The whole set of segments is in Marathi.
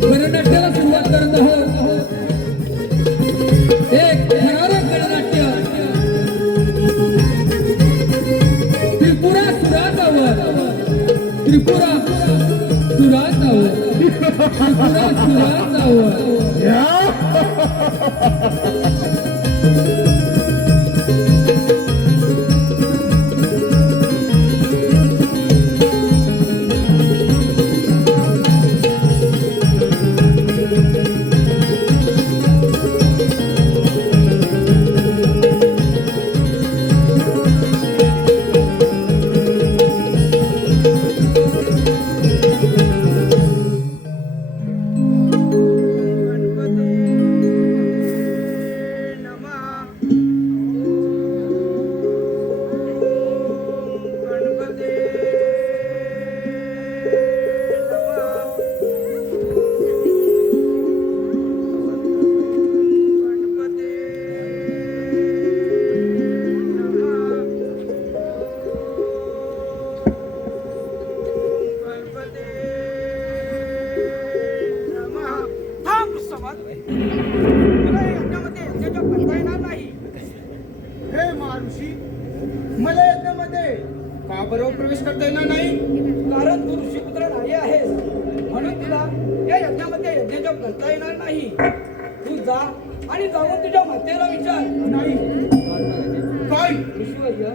गणनाट्याला सुरुवात करत आहोत. एक थरारक गणनाट्य त्रिपुरा सुराजावर, त्रिपुरा सुराजावर, त्रिपुरा सुराजावर. प्रवेश करता येणार नाही, कारण तू ऋषीपुत्र नाही आहेस, म्हणून तुला या यज्ञामध्ये यज्ञजप करता येणार नाही. तू जा आणि जाऊन तुझ्या मातेला विचार. नाही काय ऋषीवर्य,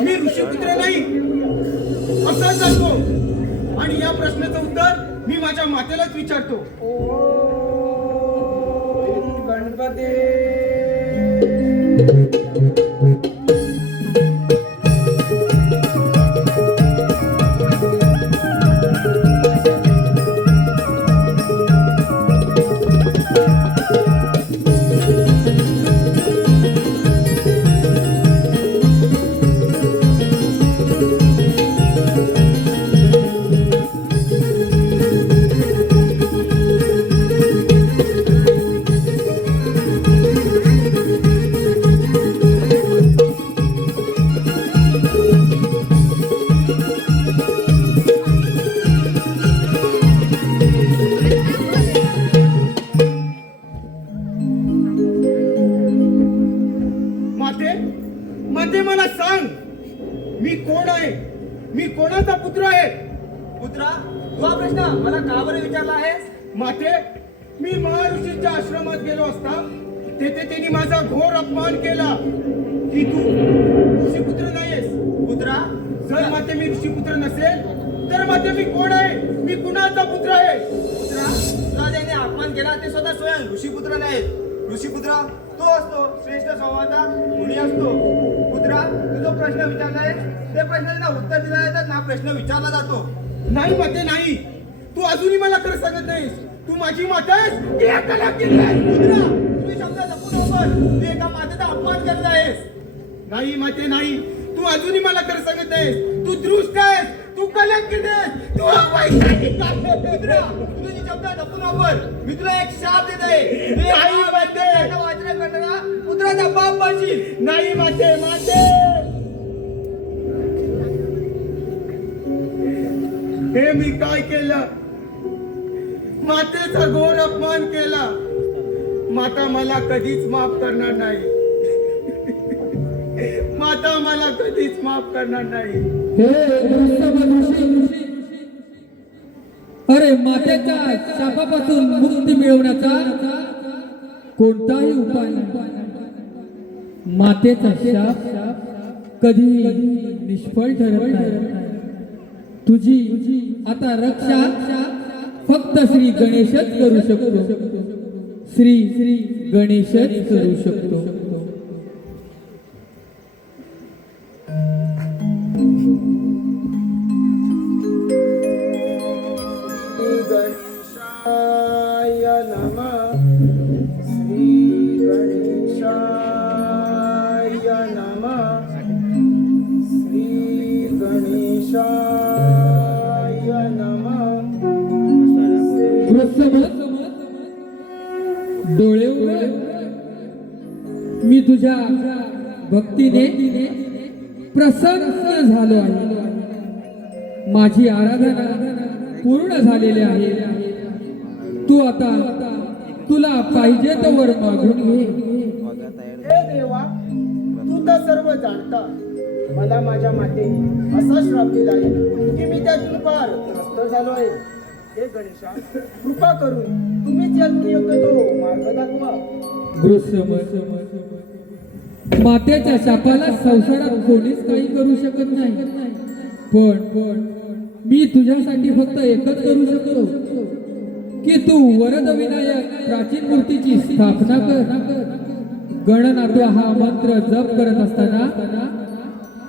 मी ऋषीपुत्र नाही असा सांगतो, आणि या प्रश्नाचं उत्तर मी माझ्या मातेलाच विचारतो. ओम गणपती. माते मला सांग, मी कोण आहे, मी कोणाचा पुत्र आहे? पुत्रा, तू हा प्रश्न मला का बरं विचारला आहेस? माते, मी महर्षीच्या आश्रमात गेलो असता तेथे त्यांनी माझा घोर अपमान केला की तू ऋषीपुत्र नाहीयेस. पुत्रा, जर माते मी ऋषीपुत्र नसेल तर माते मी कोण आहे, मी कुणाचा पुत्र आहे? पुत्रा, तुला ज्याने अपमान केला ते स्वतः स्वयं ऋषीपुत्र नाहीत. ऋषीपुत्र तो असतो श्रेष्ठ संवादात गुणी असतो. पुत्रा, तू जो प्रश्न विचारला आहे ते प्रश्नाला उत्तर दिलं जातात ना, प्रश्न विचारला जातो. नाही माते नाही, तू अजूनही मला खरं सांगत नाहीस. तू माझी माता आहेस की एकाला केली आहेस? पुत्रा, तुम्ही शब्द जपून वापर. तू एका मातेचा अपमान करत आहेस. नाही माते नाही, तू अजूनही मला खरं सांगत नाहीस. तू दृष्ट आहेस, तू कलंकित आहेस, तू अवैज्ञानिक आहेस. पुत्रा, तुझी शब्द जपून वापर. मी तुला एक शाप देत आहे. नाही माते, वाचन करणारा पुत्राचा बाप बनशील. नाही माते, माते हे मी काय केलं? मातेचा घोर अपमान केला. माता मला कधीच माफ करणार नाही. माता मला कधीच माफ करणार नाही. हे ऋषी, अरे मातेच्या शापापासून मुक्ती मिळवण्याचा कोणताही उपाय नाही. मातेचा शाप कधी निष्फळ ठरत नाही. तुझी आता रक्षा फक्त श्री गणेशच करू शकतो. श्री गणेशच करू शकतो. गणेशाय नमः, श्री गणेशाय नमः, श्री गणेशाय नमः. डोळे उघड. मी तुझ्या भक्तीने प्रसन्न झालो आहे. माझी आराधना पूर्ण झालेले आहे. तू आता तुला पाहिजे तो वर मागून घे. हे देवा, तू तर सर्व जाणता. मला माझ्या मातेने असा श्राप दिला आहे की मी त्यातून फार त्रस्त झालो आहे. हे गणेशा, कृपा करून तुम्हीच यातून योग्य तो मार्ग दाखवा. गृहस्थ मातेच्या शापाला संसारात कोणीच काही करू शकत नाही. पण मी तुझ्यासाठी फक्त एकच करू शकतो की तू वरद विनायक प्राचीन मूर्तीची स्थापना कर. गणनाथ हा मंत्र जप करत असताना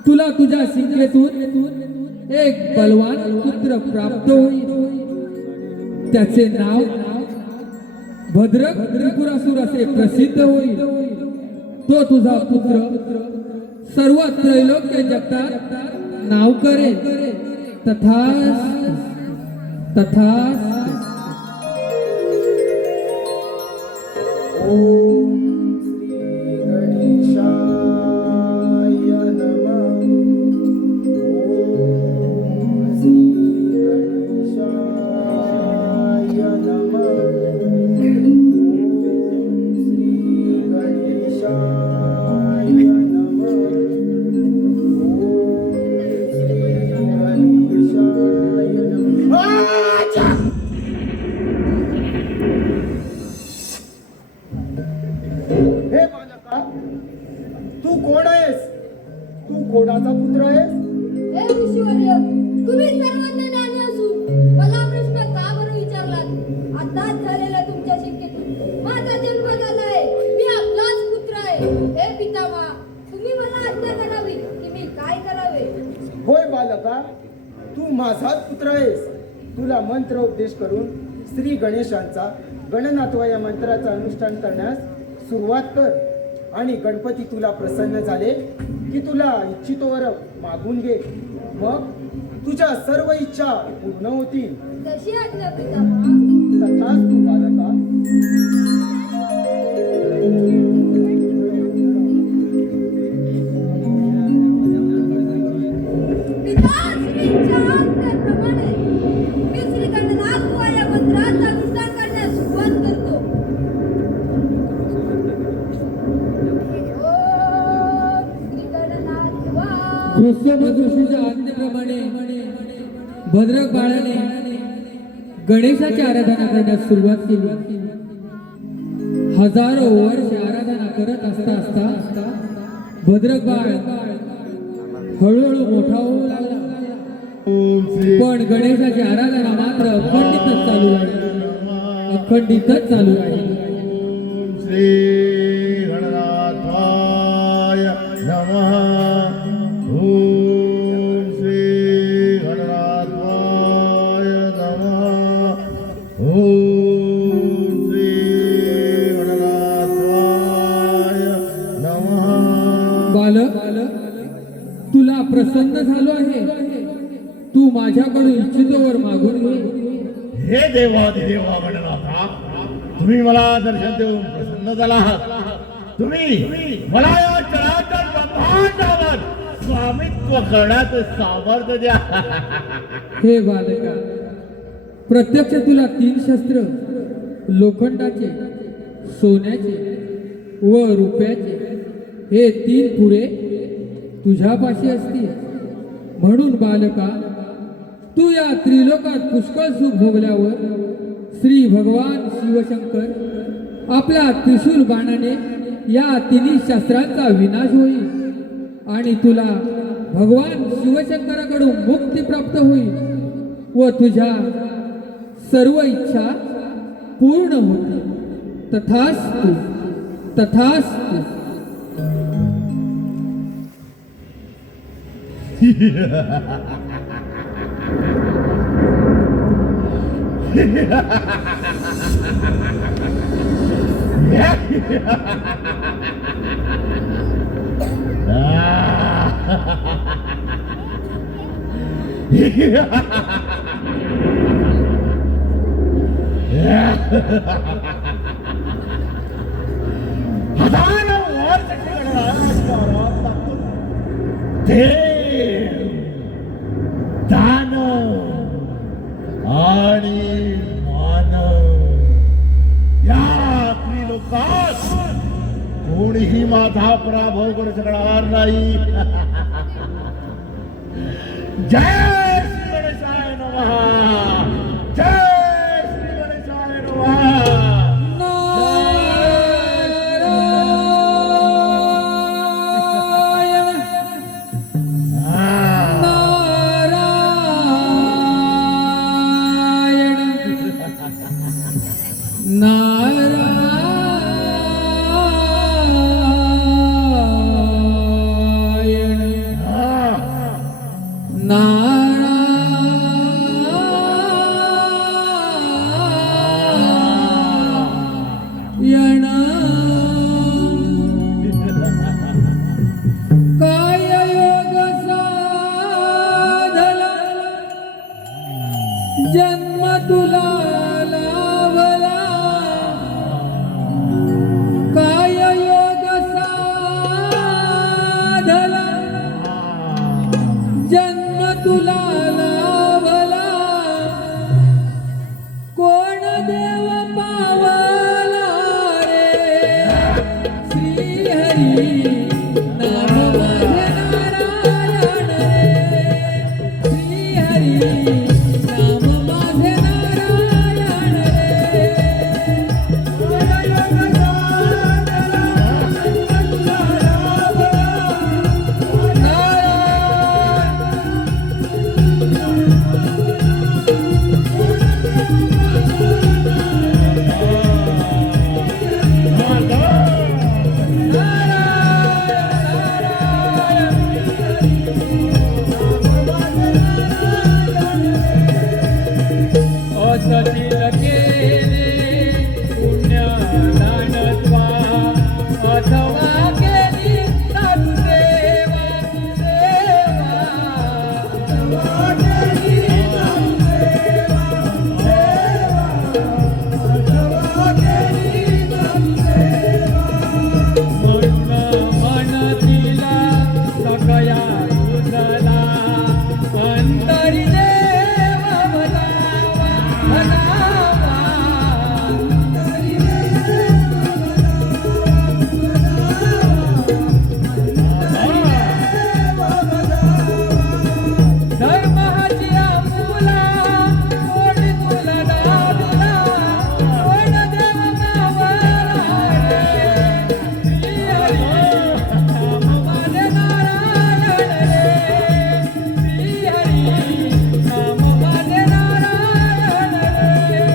तुला तुझ्या शिंकेतून एक बलवान पुत्र प्राप्त होईल. त्याचे नाव भद्रक त्रिपुरासूर असे प्रसिद्ध होईल. तो तुझा पुत्र सर्व त्रैलोक्य जगतात नाव करेल. तथास्तु, तथास्तु. ओम श्री गणेशाय नमः. ओम श्री गणेशाय नमः. ओम श्री गणेशाय नमः. ओम श्री गणेशाय नमः. आचा! हे बालका, तू कोण आहेस? तू कोणाचा पुत्र आहेस? हे ऋषीवर्य, तुम्ही सर्वांना ज्ञानी असून मला प्रश्न का बरं विचारलात? आताच झालेल्या तुमच्या शिक्षेतून माझा जन्म झालाय. मी आपलाच पुत्र आहे. हे पितामहा, तुम्ही मला आज्ञा करावी की मी काय करावे. होय बालका, तू माझाच पुत्र आहेस. तुला मंत्र उपदेश करून श्री गणेशांचा गणनाथवा या मंत्राचा अनुष्ठान करण्यास सुरुवात कर. आणि गणपती तुला प्रसन्न झाले की तुला इच्छितो वर मागून घे. मग तुझ्या सर्व इच्छा पूर्ण होतील. तशी आज्ञा पितामहा. तथास्तु बालका. पिताश्रींच्या आज्ञेप्रमाणे मी श्री गणनाथवा या मंत्राचा अनुष्ठान करण्यास सुरुवात करतो. ओम श्री गणनाथवा. ऋषीच्या आज्ञेप्रमाणे भद्रक बाळाने गणेशाची आराधना करण्यास सुरुवात केली. हजारो वर्ष आराधना करत असता भद्रक बाळ हळूहळू मोठा होऊ लागला. पण गणेशाची आराधना मात्र अखंडितच चालू आहे. अखंडितच चालू आहे. श्री गणनाथाय नमः. ओम श्री गणनाथाय नमः. ओम श्री गणनाथाय नमः. बालक, तुला प्रसन्न झालो आहे. तू माझ्याकडून इच्छितोवर मागून घे. हे देवा गणनाथा, तुम्ही मला दर्शन देऊन प्रसन्न झाला आहात. तुम्ही मला या चराचर ब्रह्मांडावर स्वामित्व करण्याचं सामर्थ्य द्या. हे बालका, प्रत्यक्ष तुला 3 शस्त्र लोखंडाचे, सोन्याचे व रुपयाचे हे 3 पुरे तुझ्यापाशी असतील. म्हणून बालका, तू या त्रिलोकात पुष्कळ सुख भोगल्यावर श्री भगवान शिवशंकर आपल्या त्रिशूल बाणाने या 3 शस्त्रांचा विनाश होईल आणि तुला भगवान शिवशंकराकडून मुक्ती प्राप्त होईल व तुझ्या सर्व इच्छा पूर्ण होतील. तथास्तु, तथास्तु. हजारो वर्षाची गणरायाची आराध दाखवून देव, दानव, आणि मानव या त्रिलोकात कोणीही माझा पराभव करू शकणार नाही. जय श्री गणेशाय नमः. जय श्री गणेशाय नमः. काय योग साधला जन्म तुला लाभला. काय योग साधला जन्म तुला लाभला. कोण देव पावला रे श्री हरी नाम माझे नारायण रे. श्री हरी नाम माझे नारायण रे. असतील केले पुण्यदानत्वा अथवा केली साधुसेवा. म्हणून म्हणतीला सगळ्या तुझला अंतरी देव भलावा भलावा. धर्माची आपुला कोणी तुला दाबला. कोण देव मावला रे. श्री हरी नाम माझे नारायण रे. श्री हरी नाम माझे नारायण रे.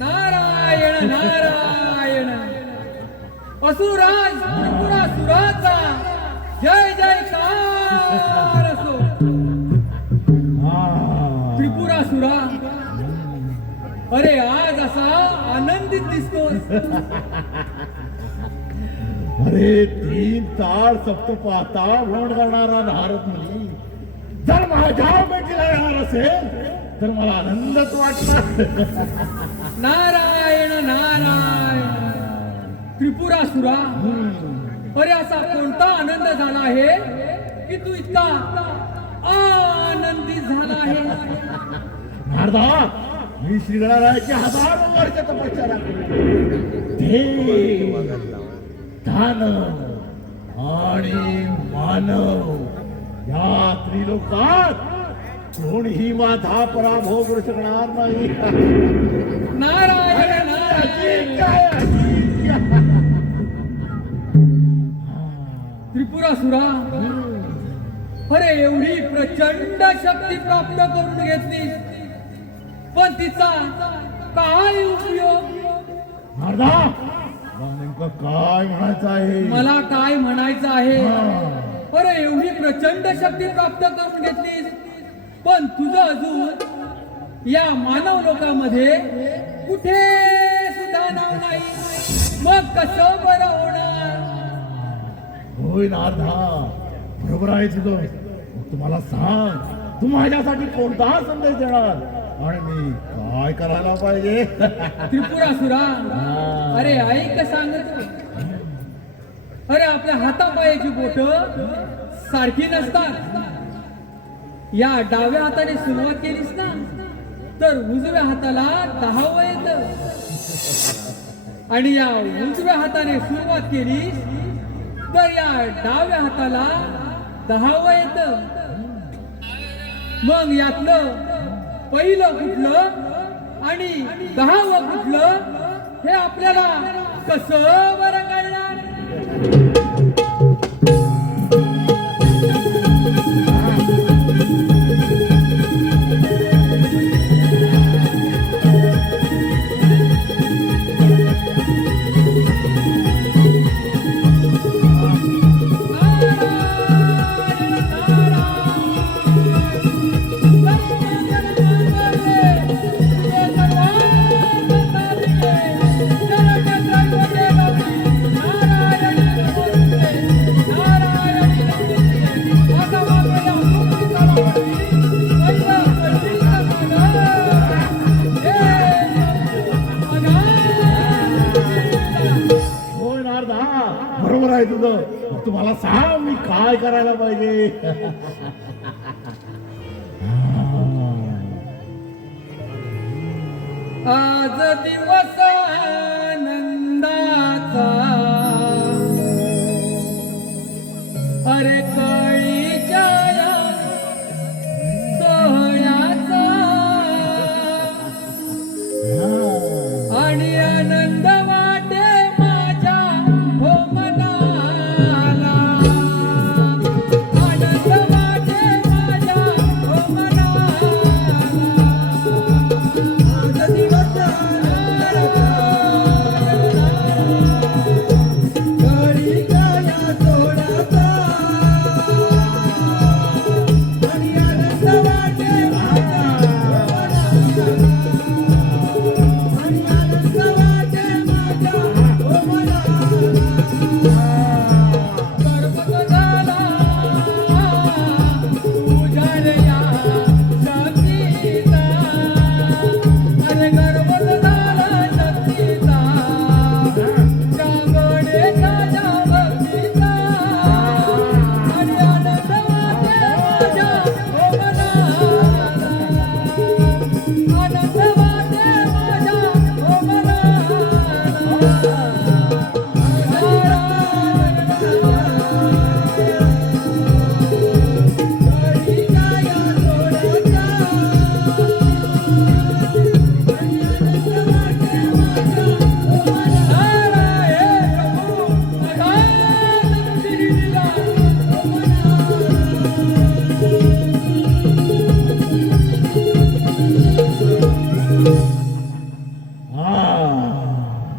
नारायण नारायण असुराज त्रिपुरासुराचा जय जयकार असो. त्रिपुरासुरा अरे आज असा आनंदित दिसतोस. अरे 3 ताळ सप्त पाहता भ्रमण करणारा नारद मुनी जर माझ्या भेटीला येणार असेल तर मला आनंदच वाटणार. नारायण नारायण त्रिपुरासुरा अरे असा कोणता आनंद झाला आहे की तू इतका आनंदित झाला आहे. नारदा मी श्रीगणारायाची हजारो वर्ष तपश्चर्या केली. दानव आणि मानव या त्रिलोकात कोणीही माझा पराभव करू शकणार नाही. नारायण नारायण त्रिपुरासुरा अरे एवढी प्रचंड शक्ती प्राप्त करून घेतलीस पण तिचा काय उपयोग. नारदा मला नेमकं काय म्हणायचं आहे. मला काय म्हणायचं आहे. अरे एवढी प्रचंड शक्ती प्राप्त करून घेतलीस पण तुझं अजून या मानव लोकांमध्ये कुठे सुद्धा नाव नाही. मग कसं बरं होणार? होय नारदा, बरोबर आहे तुझं. मग तुम्हाला सांग, तू माझ्यासाठी कोणता संदेश देणार आणि मी काय करायला पाहिजे? त्रिपुरासुरा, अरे ऐक सांगतो. अरे आपल्या हातापायाची बोट सारखी नसतात. या डाव्या हाताने सुरुवात केलीस ना तर उजव्या हाताला 10 येतं, आणि या उजव्या हाताने सुरुवात केलीस तर या डाव्या हाताला 10 येतं. मग यातलं पहिलं कुठलं आणि 10वं कुठलं हे आपल्याला कसं बरं कळणार? होय नारदा, बरोबर आहे तुझं. मग तुम्हाला सांग, मी काय करायला पाहिजे? आज दिवस आनंदाचा, अरे कळीच्या या सोहळ्याचा, आणि आनंद वाटे माझ्या हो मनाला, आनंद वाटे माझ्या हो मनाला. आज दिवस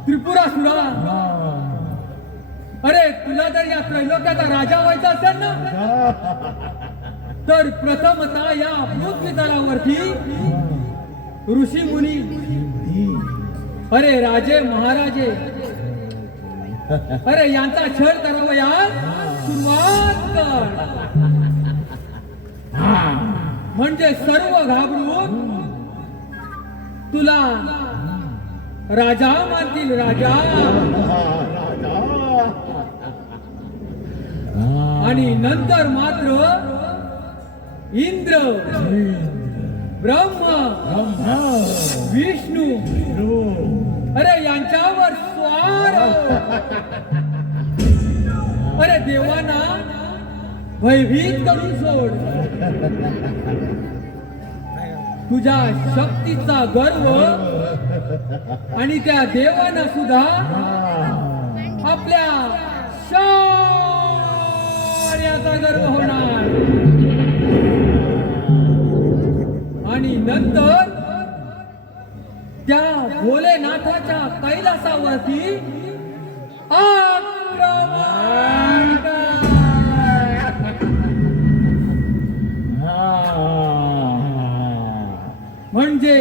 त्रिपुरासुरा, अरे तुला जर या त्रैलोक्याचा राजा व्हायचा असेल ना तर प्रथमतः या पृथ्वी तलावरती ऋषी मुनी, अरे राजे महाराजे, अरे यांचा छळ करावयास सुरुवात कर. म्हणजे सर्व घाबरून तुला राजा मानतील. राजा. आणि नंतर मात्र इंद्र, ब्रह्म, विष्णू, अरे यांच्यावर स्वार. अरे देवांना भयभीत करून सोड. तुझ्या शक्तीचा गर्व आणि त्या देवानं सुद्धा आपल्या शौर्याचा गर्व होणार. आणि नंतर त्या भोलेनाथाच्या कैलासावरती आक्रमण कर. म्हणजे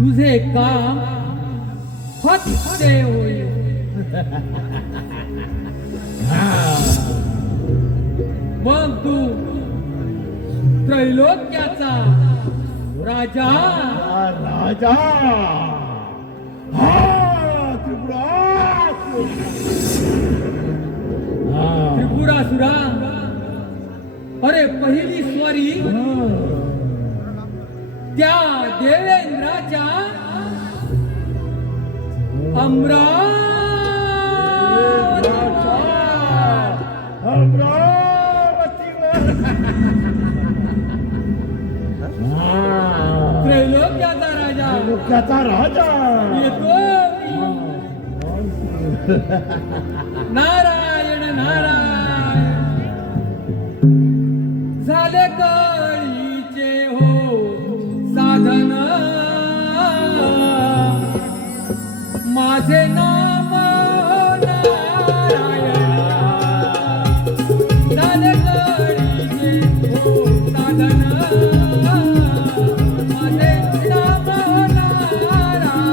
तुझे काम फत्ते होईल. मग तू त्रैलोक्याचा राजा राजा हा त्रिपुरासुर. त्रिपुरासुरा, अरे पहिली स्वारी त्या देवेंद्राच्या त्रैलोक्याचा राजा लोकाचा राजा येतो. नारायण नारायण झाले कळीचे हो साधन, माझे नाम नारायण. झाले कळीचे हो साधन, माझे नाम नारायण.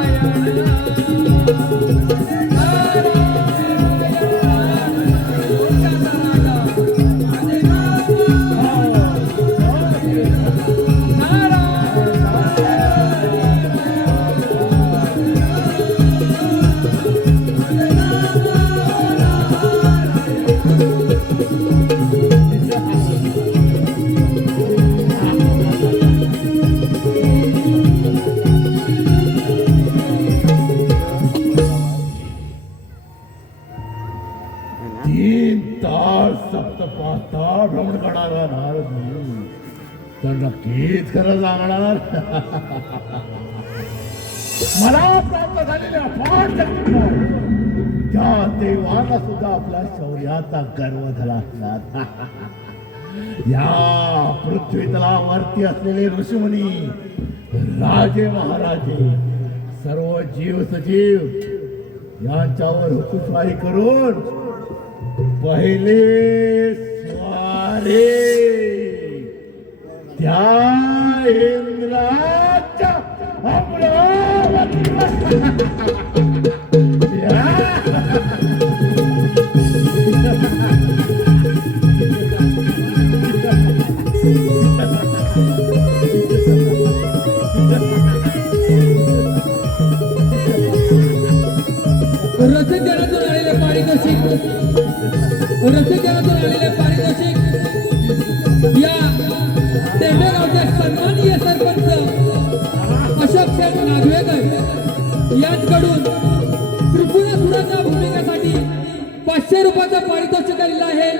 तीन तास सप्तपाता भ्रमण करणारा नारद मुनी तर नक्कीच खरं सांगणार. मला प्राप्त झालेल्या अफाट शक्तीमुळे त्या देवाला सुद्धा आपल्या शौर्याचा गर्व झाला असणार. या पृथ्वी तलावरती असलेले ऋषीमुनी, राजे महाराजे, सर्व जीव सजीव यांच्यावर हुकुमशाही करून पहिले स्वारे त्या इंद्राच्या रसिकजनातून आलेले पारितोषिक, रसिकजनातून आलेले पारितोषिक या टेंबेगावचे सन्माननीय सरपंच अशोक शेठ नागवेकर यांच्याकडून त्रिपुरासुराच्या भूमिकेसाठी 500 रुपयाचं पारितोषिक आलेलं आहे.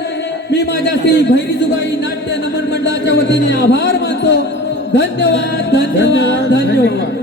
मी माझ्या श्री भैरीजुबाई नाट्य नमन मंडळाच्या वतीने आभार मानतो. धन्यवाद धन्यवाद धन्यवाद.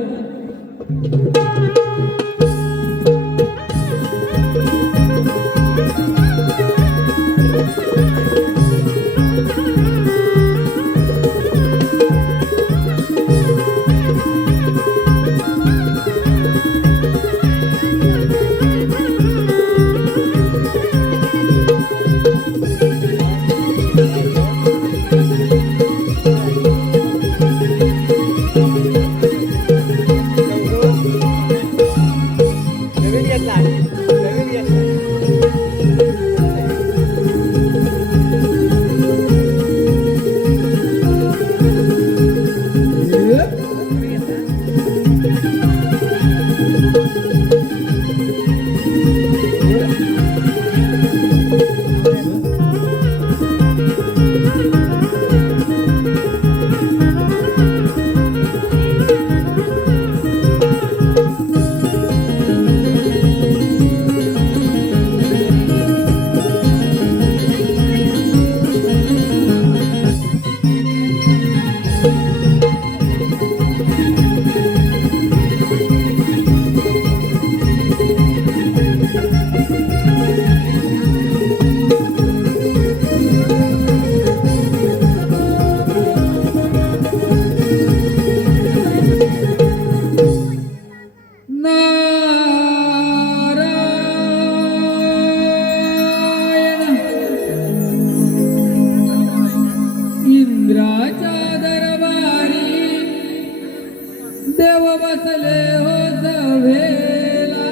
देव बसले हो सभेला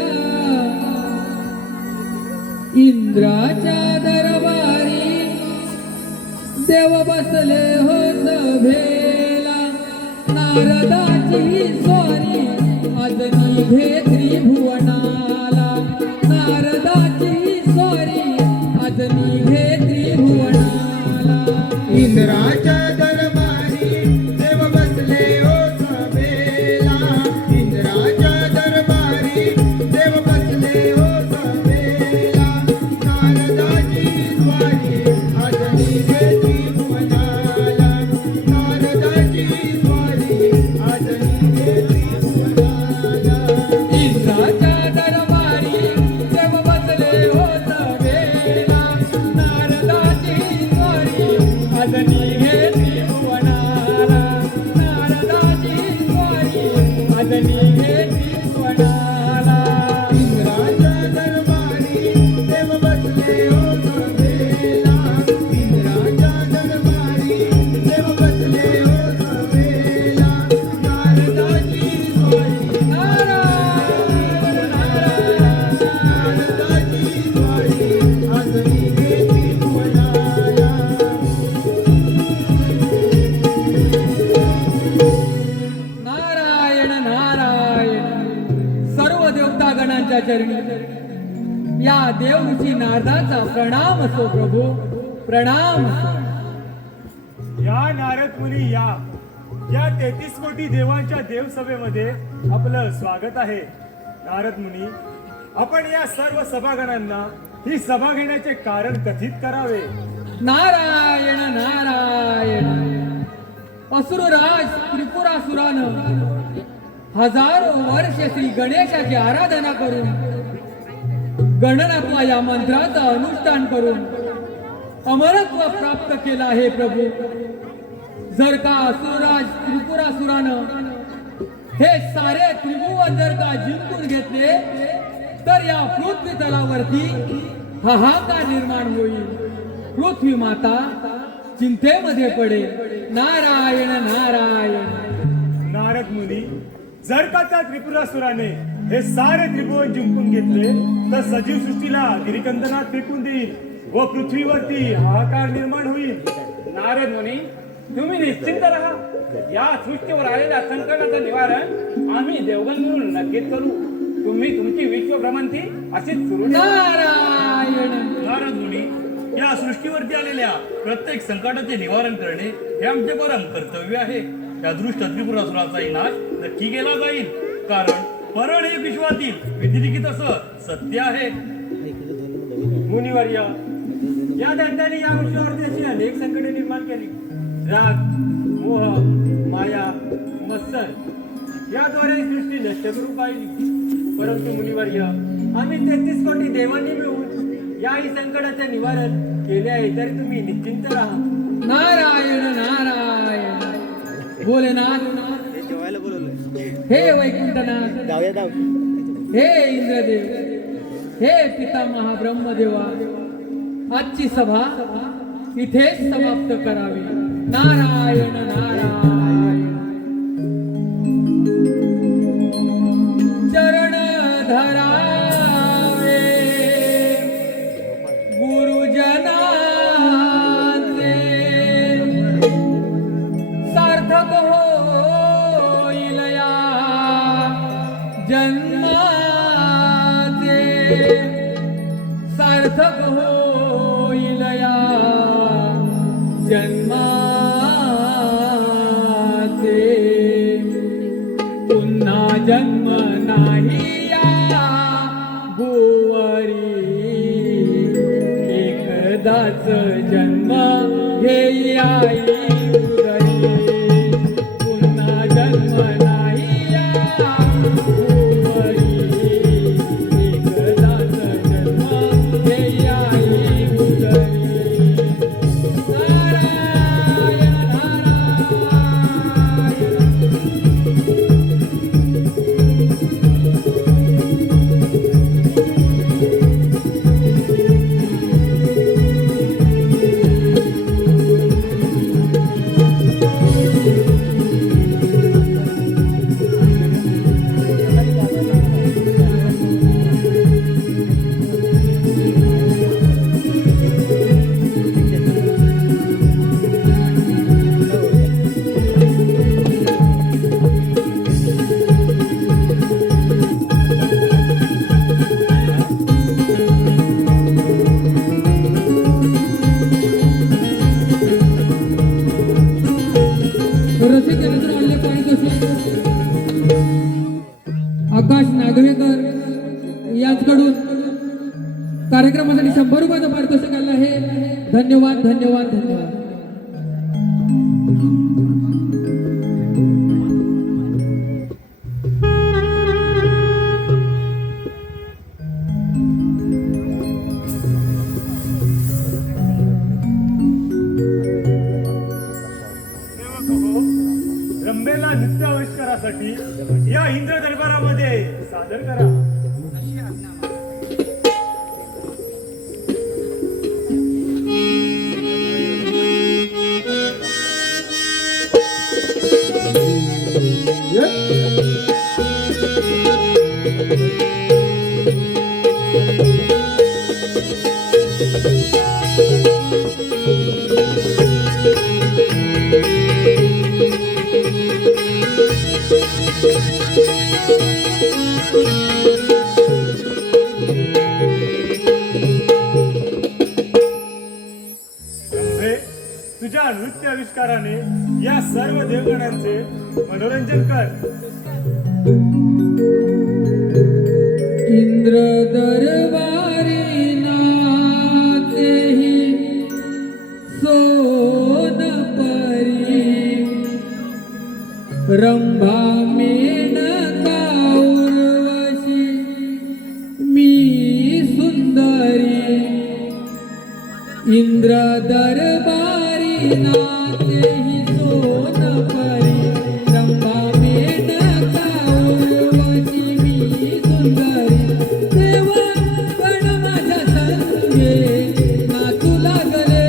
इंद्राच्या दरबारी देव बसले हो सभेला नारदाची स्वारी आज निघे त्रिभुवनाला नारदाची स्वारी आज निघे त्रिभुवनाला इंद्राच्या दरबारी देव बसले हो सभेला इंद्राच्या दरबारी देव बसले हो सभेला नारदाची स्वारी आज निघे त्रिभुवनाला नारदाची स्वारी आज निघे त्रिभुवनाला इंद्राच्या दरबारी देव बसले हो सभेला नारदाची स्वारी आज निघे त्रिभुवनाला नारदाची स्वारी आज निघे त्रिभुवनाला इंद्राच्या दरबारी देव बसले हो सभेला इंद्राच्या दरबारी देव बसले हो सभेला नारदाची स्वारी नारायण नारायण नारदाची स्वारी आज निघे त्रिभुवनाला नारायण नारायण सर्व देवतागणांच्या चरणी या देवऋषी नारदाचा प्रणाम असो प्रभू प्रणाम असो. या नारद मुनी या 33 कोटी देवांच्या देवसभेमध्ये आपलं स्वागत आहे. नारद मुनी, आपण या सर्व सभागणांना ही सभा घेण्याचे कारण कथित करावे. नारायण नारायण असुरराज त्रिपुरासुरानं हजारो वर्ष श्री गणेशाची आराधना करून गणनात्वा या मंत्राचं अनुष्ठान करून अमरत्व प्राप्त केलं आहे प्रभू. जर का असुरराज त्रिपुरासुरानं हे सारे त्रिभुवन जर का जिंकून घेतले तर या पृथ्वी तलावरती हाहाकार निर्माण होईल. पृथ्वी माता चिंतेमध्ये पडेल. नारायण नारायण नारद मुनी, जर का त्या त्रिपुरासुराने हे सारे त्रिभुवन जिंकून घेतले तर सजीव सृष्टीला गिरिकंदनात फेकून देईल व पृथ्वीवरती हाहाकार निर्माण होईल. नारद मुनी, तुम्ही निश्चिंत राहा. या सृष्टीवर आलेल्या संकटाचं निवारण आम्ही देवगण म्हणून नक्कीच करू. तुम्ही तुमची विश्वभ्रमंती अशीच सुरू ठेवा. नारायण नारद मुनी, या सृष्टीवरती आलेल्या प्रत्येक संकटाचे निवारण करणे हे आमचे परम कर्तव्य आहे. या दृष्ट त्रिपुरासुराचाही नाश नक्की केला जाईल, कारण परण हे विश्वातील विधिलिखित असं सत्य आहे. मुनिवर्य, या दैत्याने या विश्वावरती अशी अनेक संकटे निर्माण केली. राग, मोह, माया, मत्सर याद्वारे ही सृष्टी नष्ट करून पाहिली. परंतु मुनिवर्य, आम्ही 33 कोटी देवांनी मिळून याही संकटाचे निवारण केले आहे, तरी तुम्ही निश्चिंत राहा. नारायण नारायण भोलेनाथ हे वैकुंठनाथ हे इंद्रदेव हे पितामहा ब्रह्मदेवा, आजची सभा इथेच समाप्त करावी. नारायण नारायण चरण धरावे गुरुजनाचे सार्थक होईल या जन्माचे सार्थक होईल या जन्माचे पुन्हा जन्म नाही या भुवरी एकदाच जन्म घेई आई उदरी पुन्हा जन्म नाही या भुवरी एकदाच जन्म घेई आई उदरी. नारायण नारायण पारितोषिक आकाश नागवेकर यांच्याकडून कार्यक्रमासाठी 100 रुपयाचं पारितोषिक आलं आहे. धन्यवाद धन्यवाद धन्यवाद. रंभेला नृत्य आविष्कारासाठी या इंद्र दरबारामध्ये सादर करा. तुझ्या नृत्य आविष्काराने या सर्व देवगणांचे मनोरंजन कर. इंद्र दरबारी नाचेही सोनपरी रंभा मेनका उर्वशी मी सुंदरी. इंद्र दरबारी नाचेही सोनपरी रंभा मेनका उर्वशी मी सुंदरी. देवा पण माझ्या संगे नाचू लागले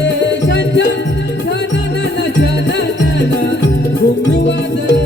छन छन छन छन छन घुंगरू वाजले.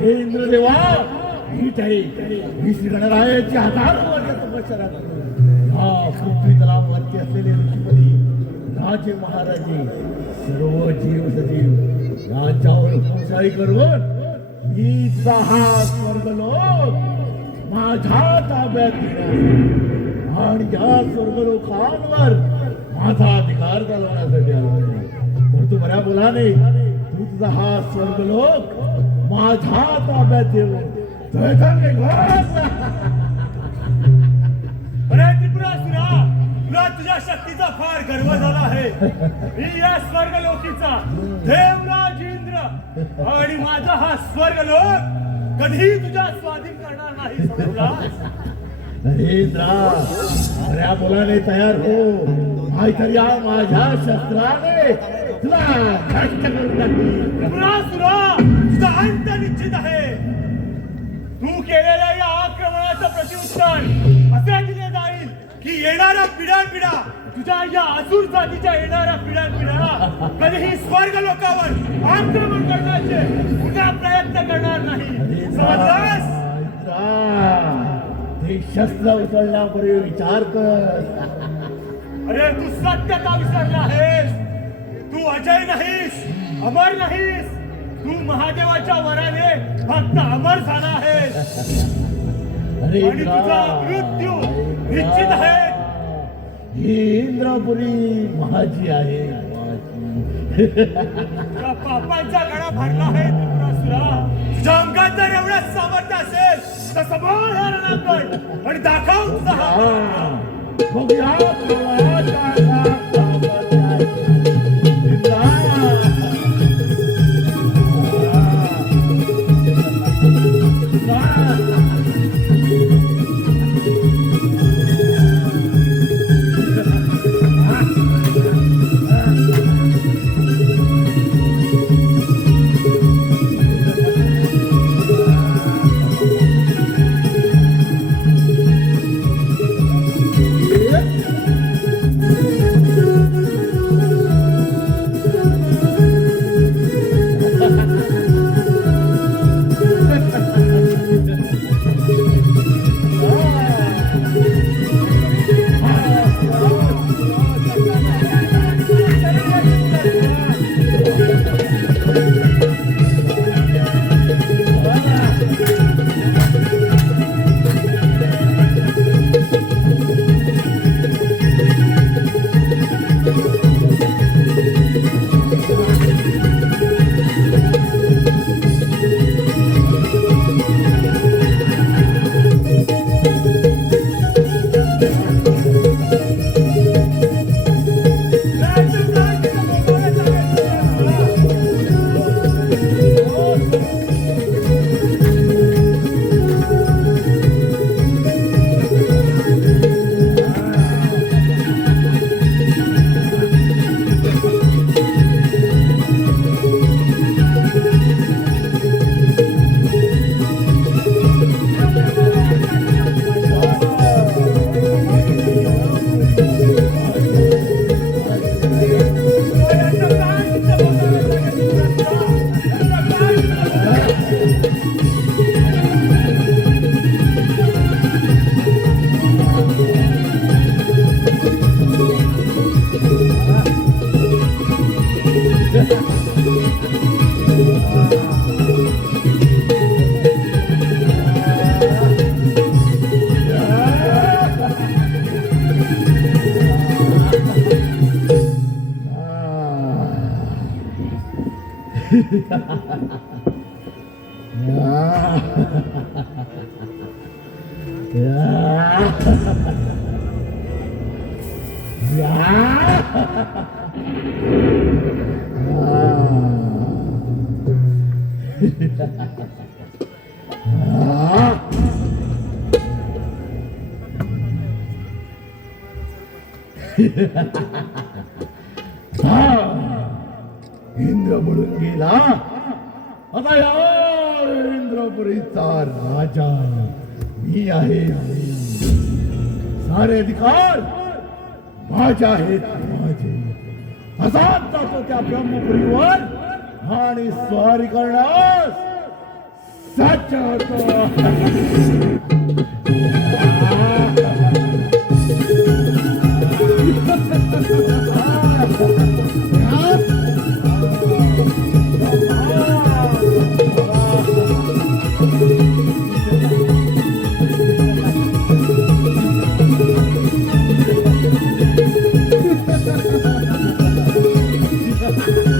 हे इंद्रदेवा ही श्री गणरायाची हजारो वर्ष तपश्चर्या करून पृथ्वी तलावरती असलेले ऋषीपती राजे महाराजे सर्व जीव सजीव यांच्यावर हुकुमशाही करून मी 6 स्वर्गलोक माझ्या ताब्यात घेण्यास आणि या स्वर्गलोकांवर माझा अधिकार चालवण्यासाठी आलो आहे. तर तू बऱ्या बोलाने तू तुझा हा स्वर्गलोक माझ्या ताब्यात देऊन अरे त्रिपुरासुरा, तुला तुझ्या शक्तीचा फार गर्व झाला आहे. मी या स्वर्गलोकीचा देवराज इंद्र आणि माझा हा स्वर्गलोक कधीही तुझ्या स्वाधीन करणार नाही. समजलास? अरे इंद्रा, बऱ्या बोलाने तयार हो, नाहीतर या माझ्या शस्त्राने तुला नष्ट करून टाकतील. त्रिपुरासुरा, तुझा अंत निश्चित आहे. तू केलेल्या या आक्रमणाचं प्रत्युत्तर असे दिले जाईल की येणाऱ्या पिढ्यानपिढ्या तुझ्या या असुर जातीच्या येणाऱ्या पिढ्यानपिढ्या कधीही स्वर्ग लोकावर आक्रमण करण्याचे पुन्हा प्रयत्न करणार नाही. समजलास? ते शस्त्र उचलण्यापूर्वी विचार कर. अरे तू सत्यता विसरला आहेस. तू अजय नाहीस, अमर नाहीस. तू महादेवाच्या वराने फक्त अमर झाला आहेस अरे आणि तुझा मृत्यू निश्चित आहे. ही इंद्रपुरी माझी आहे, माझी. तुझ्या पापांचा गळा भरला आहे त्रिपुरासुरा. तुझ्या अंगात जर एवढं सामर्थ्य असेल तर सांभाळ हे रणांगण आणि दाखव तुझा हा. बघूया तुला काय सामर्थ्य आहे. इंद्रा. इंद्र म्हणून गेला, आता या इंद्रपुरीचा राजा मी आहे. सारे अधिकार माझे आहेत, माझे. असाच जातो त्या ब्रह्मपुरीवर आणि स्वारी करण्यास सज्ज होतो.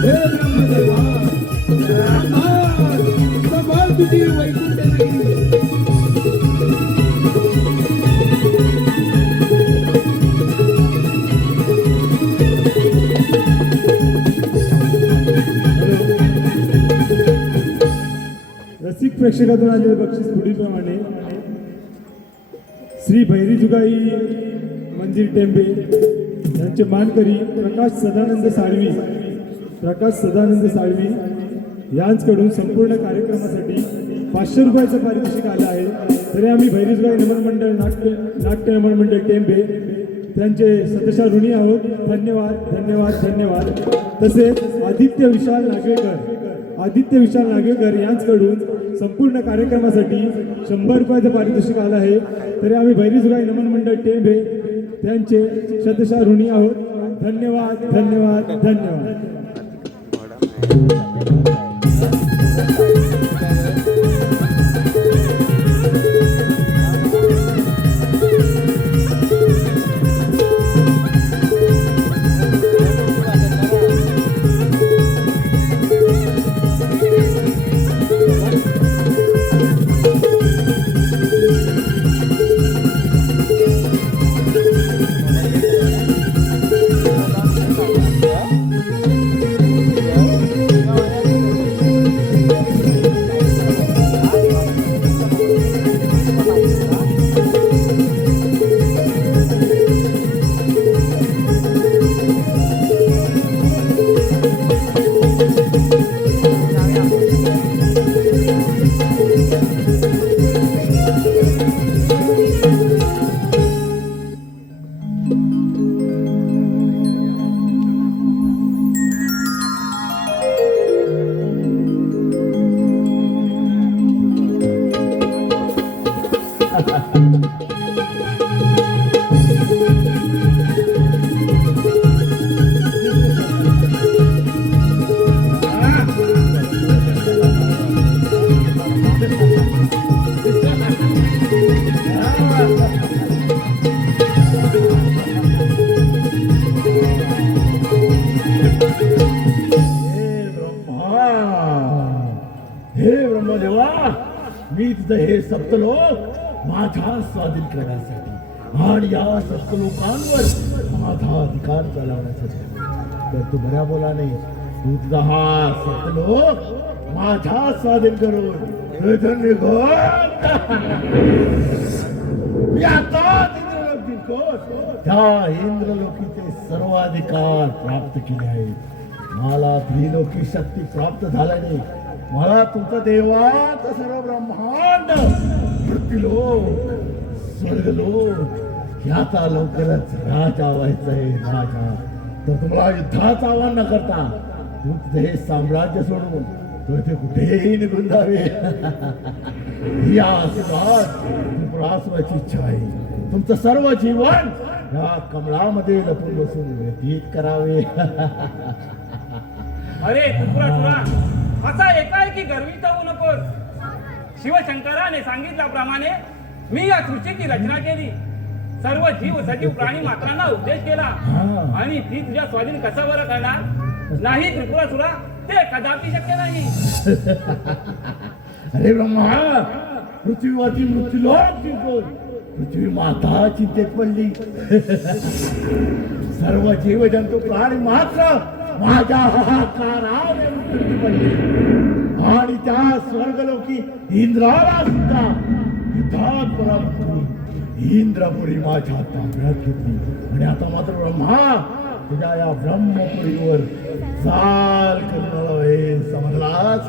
हे ब्रह्मदेवा, संभाळ तुझी वैकुंठ नगरी. रसिक प्रेक्षकातून आलेले बक्षीस पुढील प्रमाणे श्री भैरी जुगाई मंदिर टेंबे यांचे मानकरी प्रकाश सदानंद साळवी यांच्याकडून संपूर्ण कार्यक्रमासाठी 500 रुपयाचं पारितोषिक आलं आहे. तरी आम्ही भैरी जुगाई नमन मंडळ नाट्य नमन मंडळ टेंबे त्यांचे सतशा ऋणी आहोत. धन्यवाद धन्यवाद धन्यवाद. तसेच आदित्य विशाल नागवेकर यांच्याकडून संपूर्ण कार्यक्रमासाठी 100 रुपयाचं पारितोषिक आलं आहे. तरी आम्ही भैरी जुगाई नमन मंडळ टेंबे त्यांचे शतशः ऋणी आहोत. धन्यवाद धन्यवाद धन्यवाद. हे ब्रह्मदेवा, मी तुझं हे सप्तलोक माझ्या स्वाधीन करण्यासाठी आणि या सप्तलोकांवर माझा अधिकार चालवण्यासाठी. तर तू बऱ्या बोलाने तू तुझा हा सप्तलोक माझ्या स्वाधीन करून मी आता इंद्रलोक जिंकून त्या इंद्रलोकीचे सर्वाधिकार प्राप्त केले आहेत. मला त्रिलोकी शक्ती प्राप्त झाल्याने मला तुमचं देवाचं सर्व ब्रह्मांड, पृथ्वीलोक, स्वर्गलोक याचा लवकरच राजा व्हायचं आहे. राजा तर तुम्हाला युद्धाचं आव्हान न करता तू तुझे हे साम्राज्य सोडून तू इथे कुठेही निघून जावे ही आशीर्वाद वाचवायची इच्छा आहे. तुमचं सर्व जीवन या कमळामध्ये लपून बसून व्यतीत करावे. अरे त्रिपुरासुरा, असा एकाएकी गर्वित होऊ नकोस. शिवशंकराने सांगितल्याप्रमाणे मी या सृष्टीची रचना केली. सर्व जीव सजीव प्राणी मात्रांना उपदेश केला आणि ती तुझ्या स्वाधीन कसं बरं करणार नाही त्रिपुरासुरा, ते कदापि शक्य नाही. अरे ब्रह्मा, पृथ्वीवरची मृत्यूलोक जिंकून पृथ्वी माता चिंतेत पडली. सर्व जीव जंतू प्राणी मात्र माझ्या हाहाकाराने मृत्यू पडले आणि त्या स्वर्गलोकी इंद्राला सुद्धा युद्धात पराभूत करून इंद्रपुरी माझ्या ताब्यात घेतली. आणि आता मात्र ब्रह्मा तुझ्या या ब्रह्मपुरीवर चाल करून हे समजलास.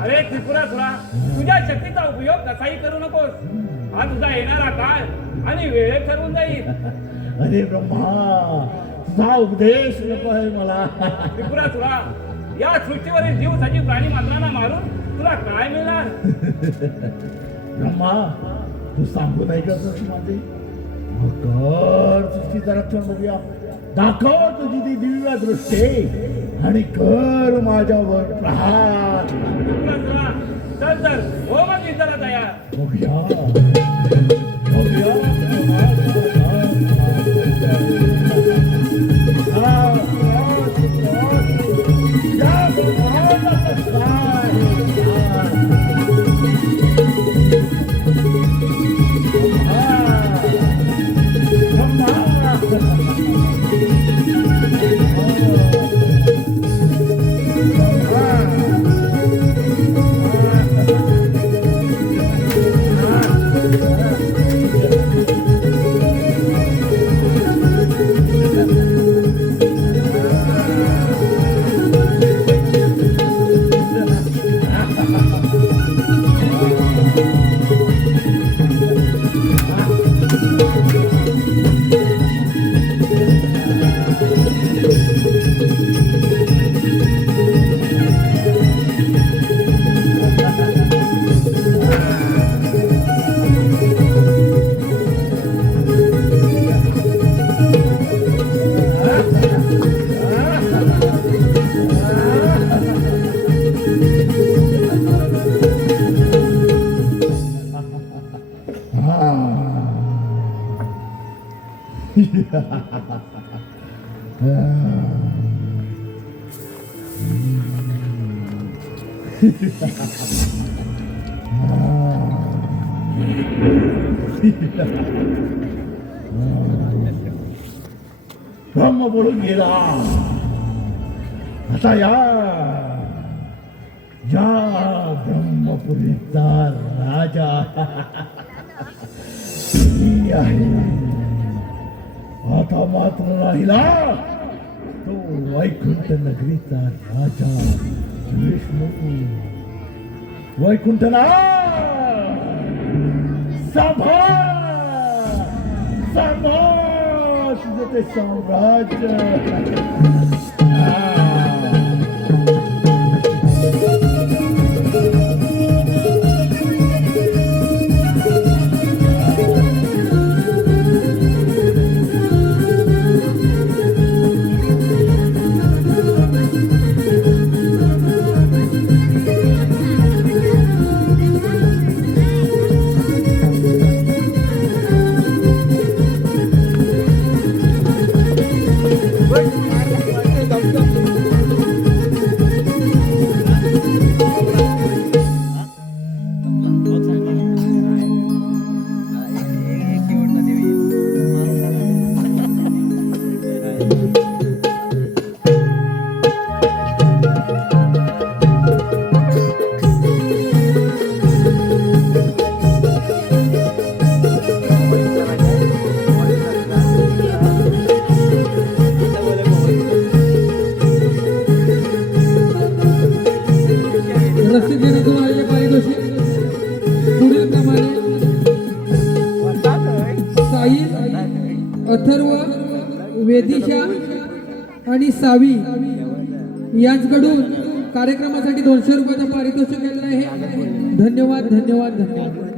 अरे त्रिपुरासुरा, तुझ्या शक्तीचा उपयोग कसाही करू नकोस. हा तुझा येणारा काळ आणि वेळेत ठरवून जाईल. अरे ब्रह्मा, तुझा उपदेश नको आहे मला. त्रिपुरासुरा, या सृष्टीवरील जीव सजीव प्राणी मात्रांना मारून तुला काय मिळणार? ब्रह्मा, तू सांगू नाही करतोस माझे? मग कर सृष्टीचं रक्षण बघूया. दाखव तुझी ती दिव्य दृष्टी आणि कर माझ्यावर प्रहार. त्रिपुरासुरा, चल तर हो मग युद्धाला तयार. बघूया बघूया. या ब्रह्म पडून गेला. आता या ब्रह्मपुरीचा राजा मी आहे. आता मात्र राहिला तो वैकुंठ नगरीचा राजा विष्णू. वैकुंठला सांभाळ तुझं ते साम्राज्य. रस्ते देण्यातून आलेले पारितोषिक पुढील प्रमाणे साहिल, अथर्व, वेदिशा आणि सावी यांच्याकडून कार्यक्रमासाठी 200 रुपयाचं पारितोषिक केलेलं आहे. धन्यवाद धन्यवाद धन्यवाद.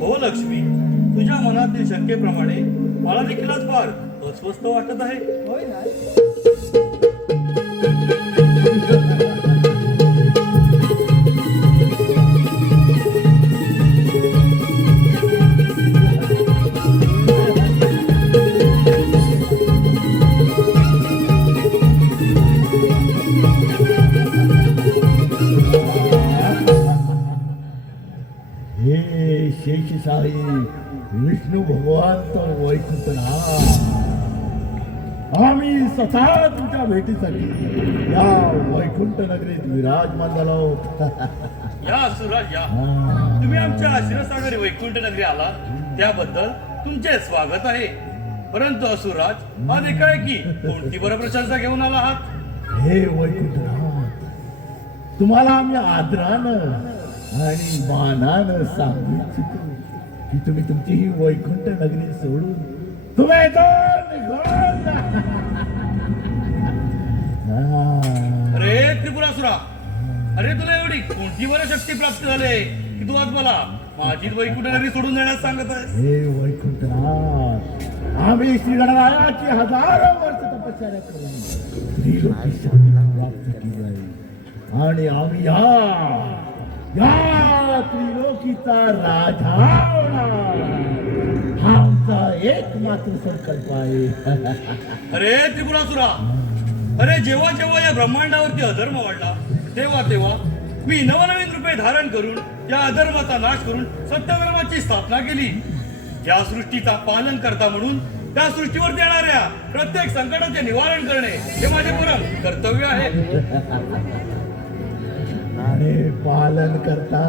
हो लक्ष्मी, तुझ्या मनातील शंकेप्रमाणे मला देखील आज फार अस्वस्थ वाटत आहे. होय ना. हे शेषशाही विष्णू भगवान तो वैकुंठनाथ, आम्ही स्वतः तुमच्या भेटीसाठी या वैकुंठ नगरीत विराजमान झालो आहोत. या असुराज या, तुम्ही आमच्या शिरसागरी वैकुंठ नगरी आला त्याबद्दल तुमचे स्वागत आहे. परंतु असुराज, आज एकाएकी कोणती बरं प्रशंसा घेऊन आला आहात? हे वैकुंठनाथ, तुम्हाला आम्ही आदरानं आणि मानानं सांगू इच्छितो की तुम्ही तुमची ही वैकुंठ नगरी सोडून तुम्ही इथून निघून जा. अरे त्रिपुरासुरा, अरे तुला एवढी कोणती बरं शक्ती प्राप्त झाली की तू आज मला माझीच वैकुंठ नगरी सोडून देण्यास सांगत आहेस? हे वैकुंठनाथ, आम्ही श्री गणरायाची हजारो वर्ष तपश्चर्या करून त्रिलोकी शांती प्राप्त केली आहे आणि आम्ही या त्रिलोकीचा राजा होणार हा आमचा एकमात्र संकल्प आहे. अरे त्रिपुरासुरा, अरे जेव्हा जेव्हा या ब्रह्मांडावरती अधर्म वाढला तेव्हा तेव्हा मी नवनवीन रूपे धारण करून या अधर्माचा नाश करून सत्यधर्माची स्थापना केली. या सृष्टीचा पालन करता म्हणून त्या सृष्टीवरती येणाऱ्या प्रत्येक संकटाचे निवारण करणे हे माझे परम कर्तव्य आहे. आणि पालन करता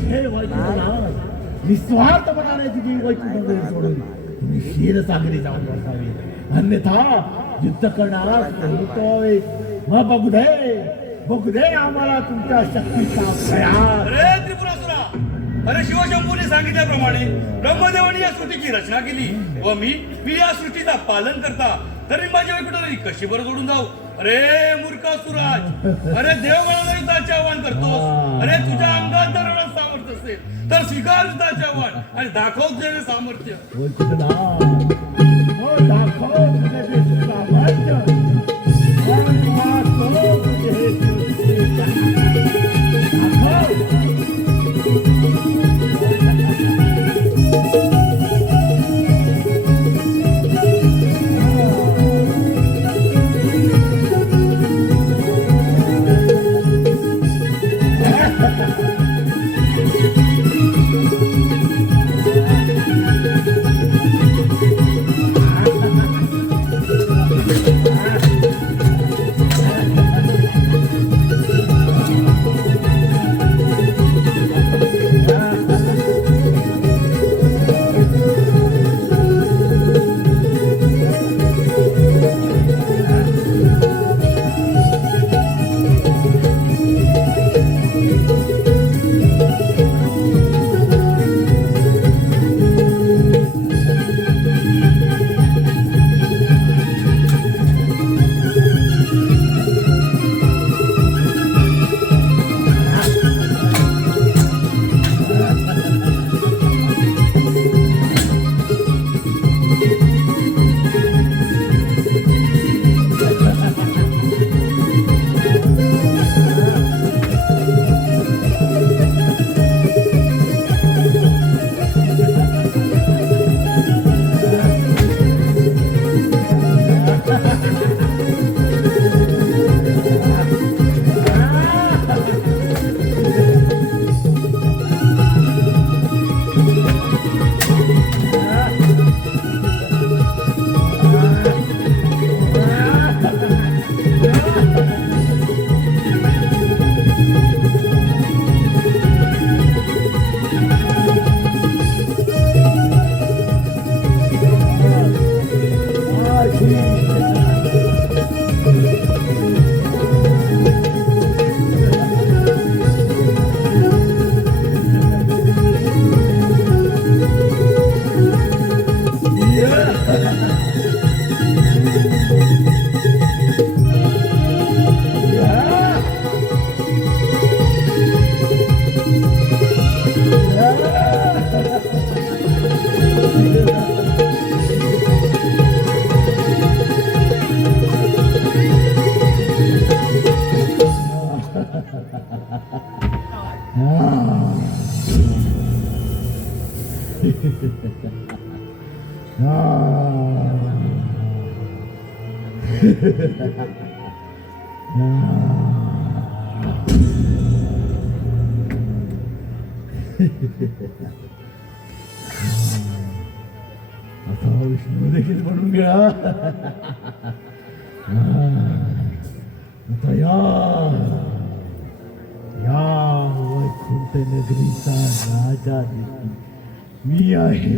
हे वैकुंठनाथ निस्वार्थपणाने तुझी वैकुंठ सोडून तुम्ही क्षीरसागरी जाऊन बसावे, अन्यथा युद्ध करणार होतोय. मग बघू दे आम्हाला तुमच्या शक्तीचा प्रयास. अरे त्रिपुरासुरा, अरे शिवशंभूने सांगितल्याप्रमाणे ब्रह्मदेवाने या सृष्टीची रचना केली व मी या सृष्टीचा पालन करता तरी माझ्या वैकुंठाला कशी बरं जोडून जाऊ. अरे मूर्खासुराज, अरे देवगणाला युद्धाचे आव्हान करतोस. अरे तुझ्या अंगात जर एवढं सामर्थ्य असेल तर स्वीकार युद्धाचे आव्हान आणि दाखव तुझे सामर्थ्य. वैकुंठनाथ, हो दाखव तुझे ते सामर्थ्य आणि दाखव तुझे हे आता विष्णू देखील म्हणून घ्या. आता या वैकुंठ नगरीचा राजा मी आहे.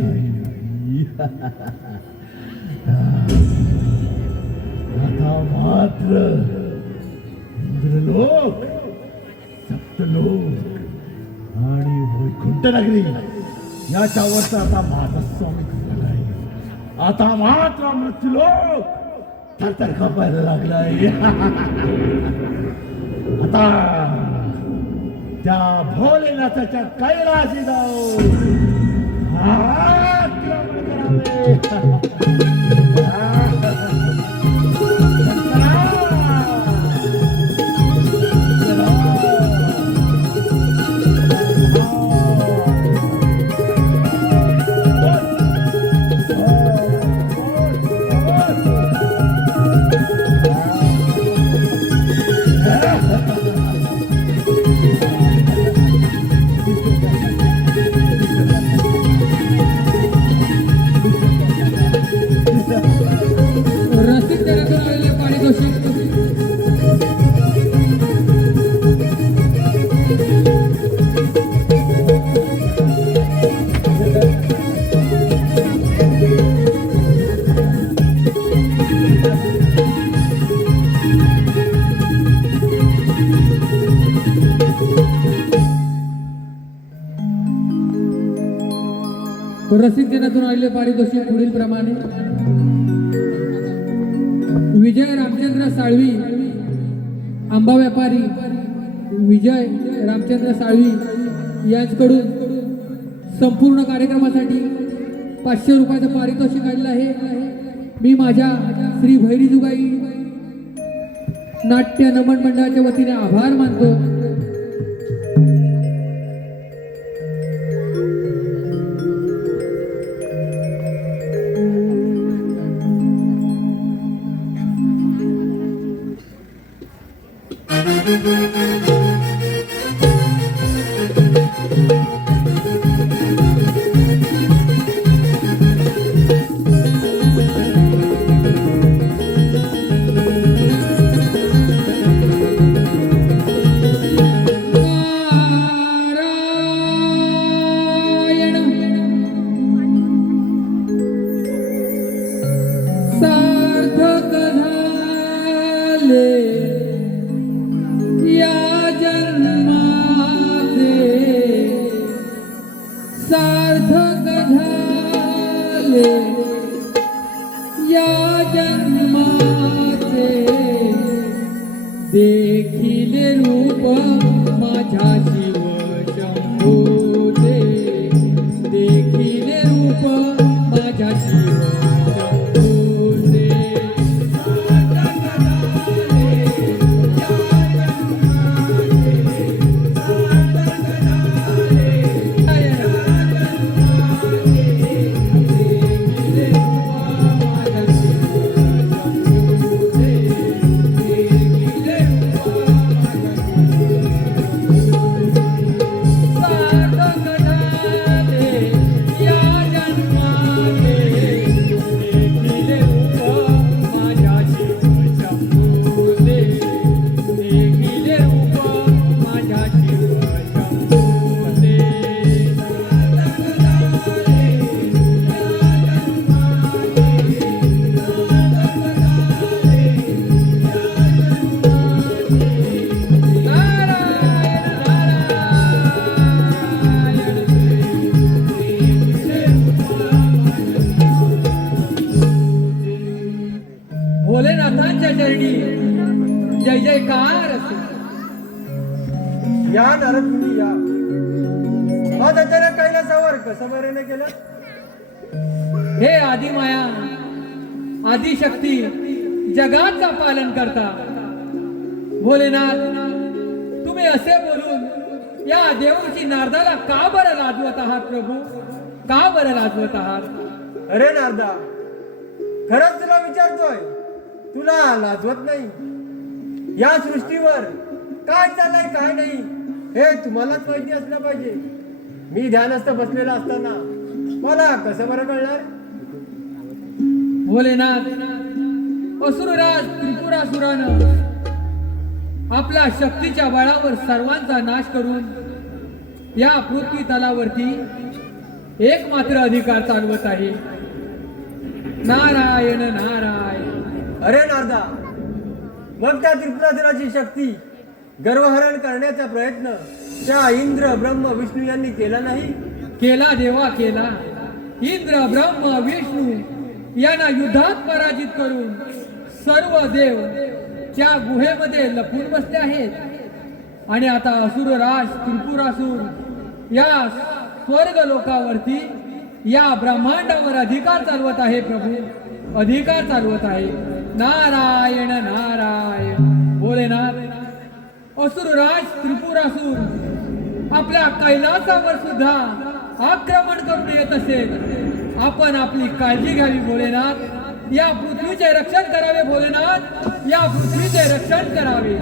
आता मात्र इंद्रलोक, सप्तलोक आणि वैकुंठ नगरी याच्यावरचा आता माझा स्वामित्व झालाय. आता मात्र मृत्यूलोक थरथर कापायला लागलाय. आता त्या भोलेनाथाच्या कैलाशी जाऊ आक्रमण करावे. रसिकजनातून आलेले पारितोषिक पुढील प्रमाणे. विजय रामचंद्र साळवी, आंबा व्यापारी विजय रामचंद्र साळवी यांच्याकडून संपूर्ण कार्यक्रमासाठी 500 रुपयाचं पारितोषिक आलेलं आहे. मी माझ्या श्री भैरीजुगाई नाट्य नमन मंडळाच्या वतीने आभार मानतो. सार्थक झाले या जन्माचे, सार्थक झाले या जन्माचे, देखिले रूप माझ्या शिव शंभूचे, देखिले रूप माझ्या शिव शंभूचे. भोलेनाथांच्या चरणी जय जयकार असो. या नारद मुनी या. आज अचानक कैलासावर कसं बरेने केलं? हे आदिमाया आदिशक्ती जगाचा पालन करता भोलेनाथ, तुम्ही असे बोलून या देवाची नारदाला का बरं लाजवत आहात प्रभू? का बरं लाजवत आहात? अरे नारदा, खरंच तुला विचारतोय, तुला लाजवत नाही? या सृष्टीवर काय चाललंय काय नाही हे तुम्हालाच माहिती असलं पाहिजे. मी ध्यानस्थ बसलेला असताना मला कसं बरं कळणार? भोलेनाथ, असुरराज त्रिपुरासुरानं आपल्या शक्तीच्या बळावर सर्वांचा नाश करून या पृथ्वी तलावरती एक मात्र अधिकार चालवत आहे. नारायण नारायण. अरे नारदा, मग त्या त्रिपुरासुराची शक्ती गर्वहरण करण्याचा प्रयत्न त्या इंद्र ब्रह्म विष्णू यांनी केला नाही? केला देवा केला. इंद्र ब्रह्म विष्णू यांना युद्धात पराजित करून सर्व देव त्या गुहेमध्ये लपून बसले आहेत. आणि आता असुरराज त्रिपुरासुर या स्वर्ग लोकावरती या ब्रह्मांडावर अधिकार चालवत आहे प्रभू, अधिकार चालवत आहे. नारायण नारायण. भोलेनाथ, असुरराज त्रिपुरासुर आपल्या कैलासावर सुद्धा आक्रमण करून येत असेल. आपण आपली काळजी घ्यावी भोलेनाथ. या पृथ्वीचे रक्षण करावे भोलेनाथ, या पृथ्वीचे रक्षण करावे.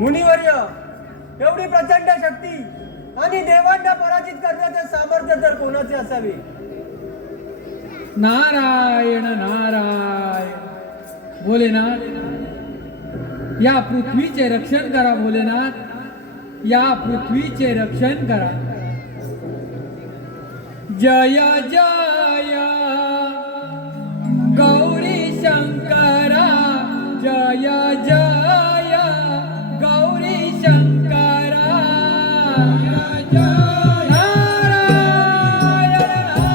मुनिवर्य, एवढी प्रचंड शक्ती आणि देवांना पराजित करण्याचे सामर्थ्य तर कोणाचे असावे? नारायण नारायण. भोलेनाथ, या पृथ्वीचे रक्षण करा भोलेनाथ, या पृथ्वीचे रक्षण करा. जय जय गौरी शंकरा, जय जय गौरी शंकरा. नारायण नारायण.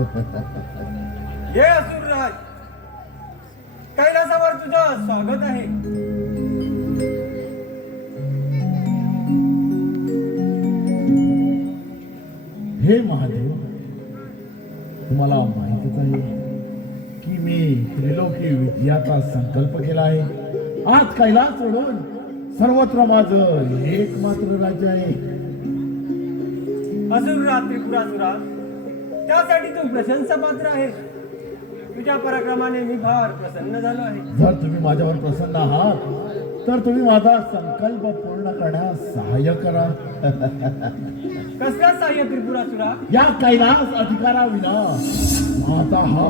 हे असुरराज, कैलासावर तुझं स्वागत आहे. हे महादेव, तुम्हाला माहितच आहे की मी त्रिलोकी विजयाचा संकल्प केला आहे. आज कैलास सोडून सर्वत्र माझं एकमात्र राज्य आहे. असुरराज त्रिपुरासुरा, त्यासाठी तू प्रशंसा पात्र आहेस. तुझ्या पराक्रमाने मी फार प्रसन्न झालो आहे. जर तुम्ही माझ्यावर प्रसन्न आहात तर तुम्ही माझा संकल्प पूर्ण करण्यास सहाय्य करा. कसल्या सहाय्य त्रिपुरासुरा? या कैलास अधिकाराविना माझा हा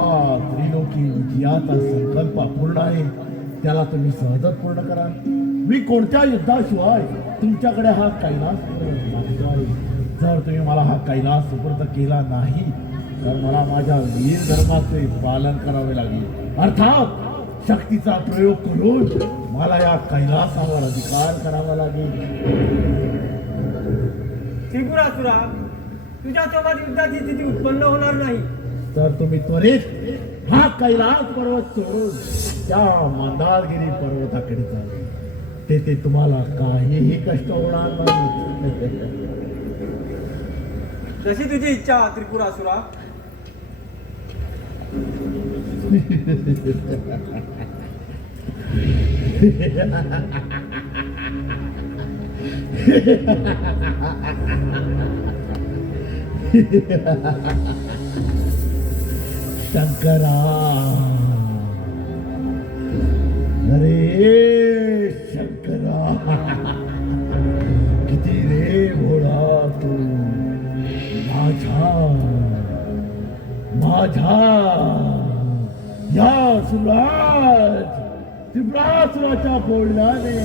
त्रिलोकी विजयाचा संकल्प पूर्ण आहे. त्याला तुम्ही सहजच पूर्ण करा. मी कोणत्या युद्धाशिवाय तुमच्याकडे हा कैलास मागतोय. जर तुम्ही मला हा कैलास सुपूर्द केला नाही तर मला माझ्या वीर धर्माचे पालन करावे लागेल. अर्थात शक्तीचा प्रयोग करून मला या कैलासावर अधिकार करावा लागेल. त्रिपुरासुरा, तुझ्या सोबत युद्धाची स्थिती उत्पन्न होणार नाही. तर तुम्ही त्वरित हा कैलास पर्वत सोडून त्या मंदारगिरी पर्वताकडे जा. तेथे तुम्हाला काहीही कष्ट होणार नाही. जशी तुझी इच्छा त्रिपुरासुरा. शंकरा, अरे शंकरा, किती रे भोळा तू. माझ्या या सुराज त्रिपुरासुराच्या बोलण्याने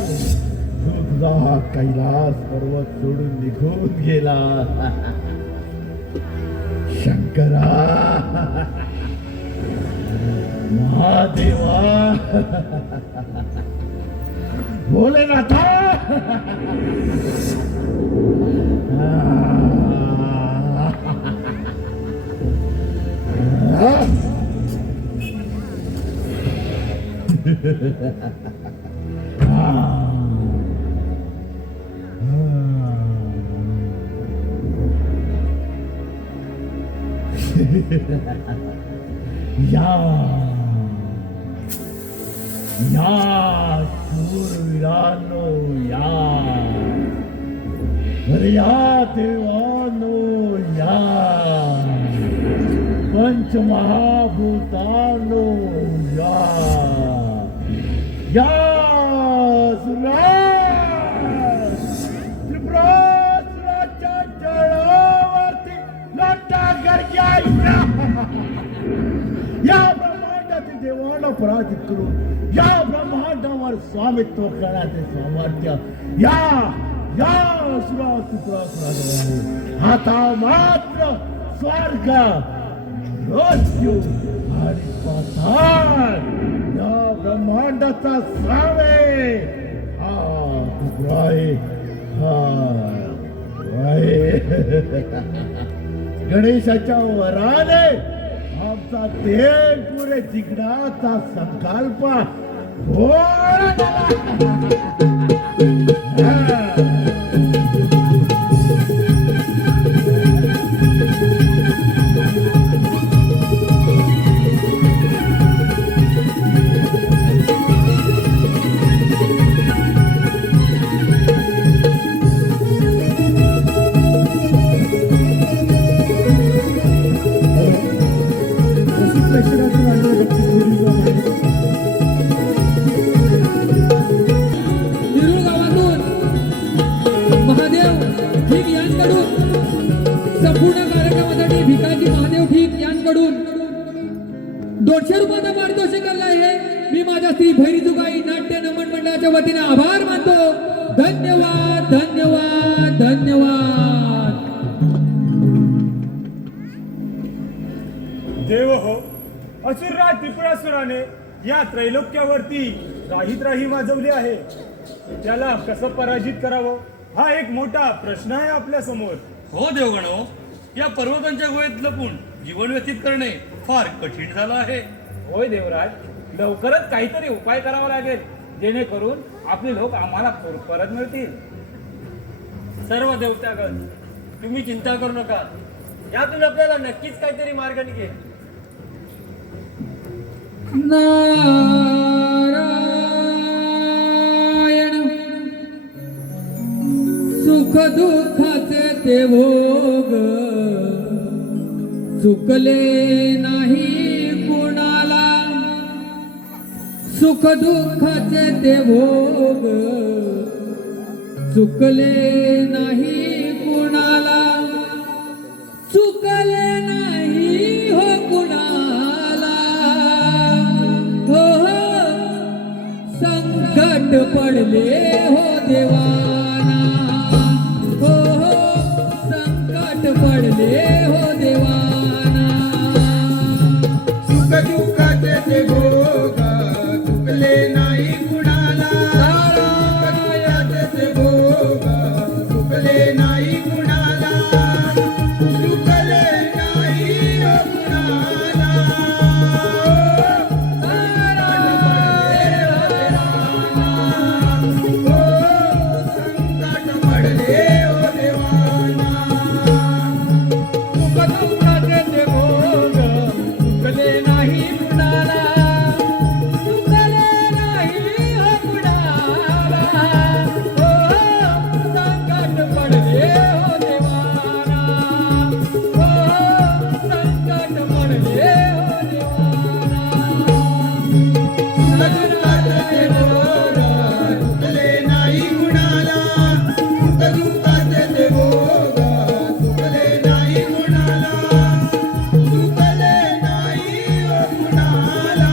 तू तुझा हा कैलास पर्वत सोडून निघून गेला. शंकरा, महादेवा, भोलेनाथा, या शूरवीरांनो, अरे या देवानो, पंचमहाभूतानो, या सुराज त्रिपुरासुराच्या जळावरती लाटा गरजा. या ब्रह्मांडातील देवाला पराजित करून या ब्रह्मांडावर स्वामित्व करण्याचे सामर्थ्य या त्रिपुरासुराजवळ. आता मात्र स्वर्ग, मृत्यू आणि पाताळ या ब्रह्मांडाचा सावे हा त्रिपुरा आहे. गणेशाच्या वराने आमचा ते पुरे जिंकण्याचा संकल्प पूर्ण झाला. शिरूर गावातून महादेव ठीक यांकडून संपूर्ण कार्यक्रमासाठी भिकाजी महादेव ठीक यांकडून 200 रुपयाचा पारितोषिक आहे. मी माझ्या श्री भैरीजुगाई नाट्य नमन मंडळाच्या वतीने आभार मानतो. धन्यवाद, धन्यवाद, धन्यवाद. देव हो, असुरराज त्रिपुरासुराने या त्रैलोक्यावरती राही वाजवली आहे. त्याला कसं पराजित करावं हा एक मोठा प्रश्न आहे आपल्या समोर. हो देवगणो, या पर्वतांच्या गुहेत लपून जीवन व्यतीत करणे फार कठीण झालं आहे. होय देवराज, लवकरच काहीतरी उपाय करावा लागेल जेणेकरून आपले लोक आम्हाला परत मिळतील. सर्व देवतागण, तुम्ही चिंता करू नका. यातून आपल्याला नक्कीच काहीतरी मार्ग निघेल. नारायण सुख दुःखाचे ते भोग चुकले नाही कुणाला, सुख दुःखाचे ते भोग चुकले नाही कुणाला, चुकले नाही हो कुणाला. हो हो संकट पडले हो देवाना, हो हो संकट पडले हो देवाना. सुख दुःखाचे ते भोग चुकले नाही कुणाला, सुख दुःखाचे ते भोग चुकले नाही कुणाला, चुकले नाही हो कुणाला. संकट पडले हो देवाना. सुख दुःखाचे ते भोग चुकले नाही कुणाला, चुकले नाही हो कुणाला. हो संकट पडले हो देवाना, हो संकट पडले हो देवाना. दुःखाचे भोग चुकले नाही कुणाला, सुख दुःखाचे भोग चुकले नाही कुणाला, चुकले नाही हो कुणाला.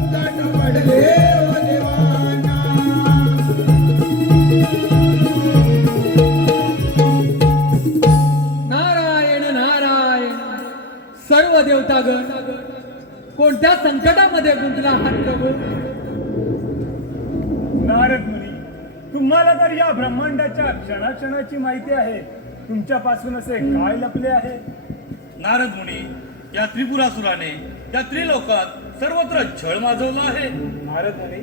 संकट पडले हो देवाना. नारायण नारायण सर्व देवतागण, कोणत्या संकटामध्ये गुंतला आहात प्रभू? नारद मुनी, तुम्हाला तर या ब्रह्मांडाच्या क्षणाक्षणाची माहिती आहे. तुमच्यापासून असे काय लपले आहे? नारद मुनी, या त्रिपुरासुराने या त्रिलोकात सर्वत्र छळ माजवला आहे. नारद मुनी,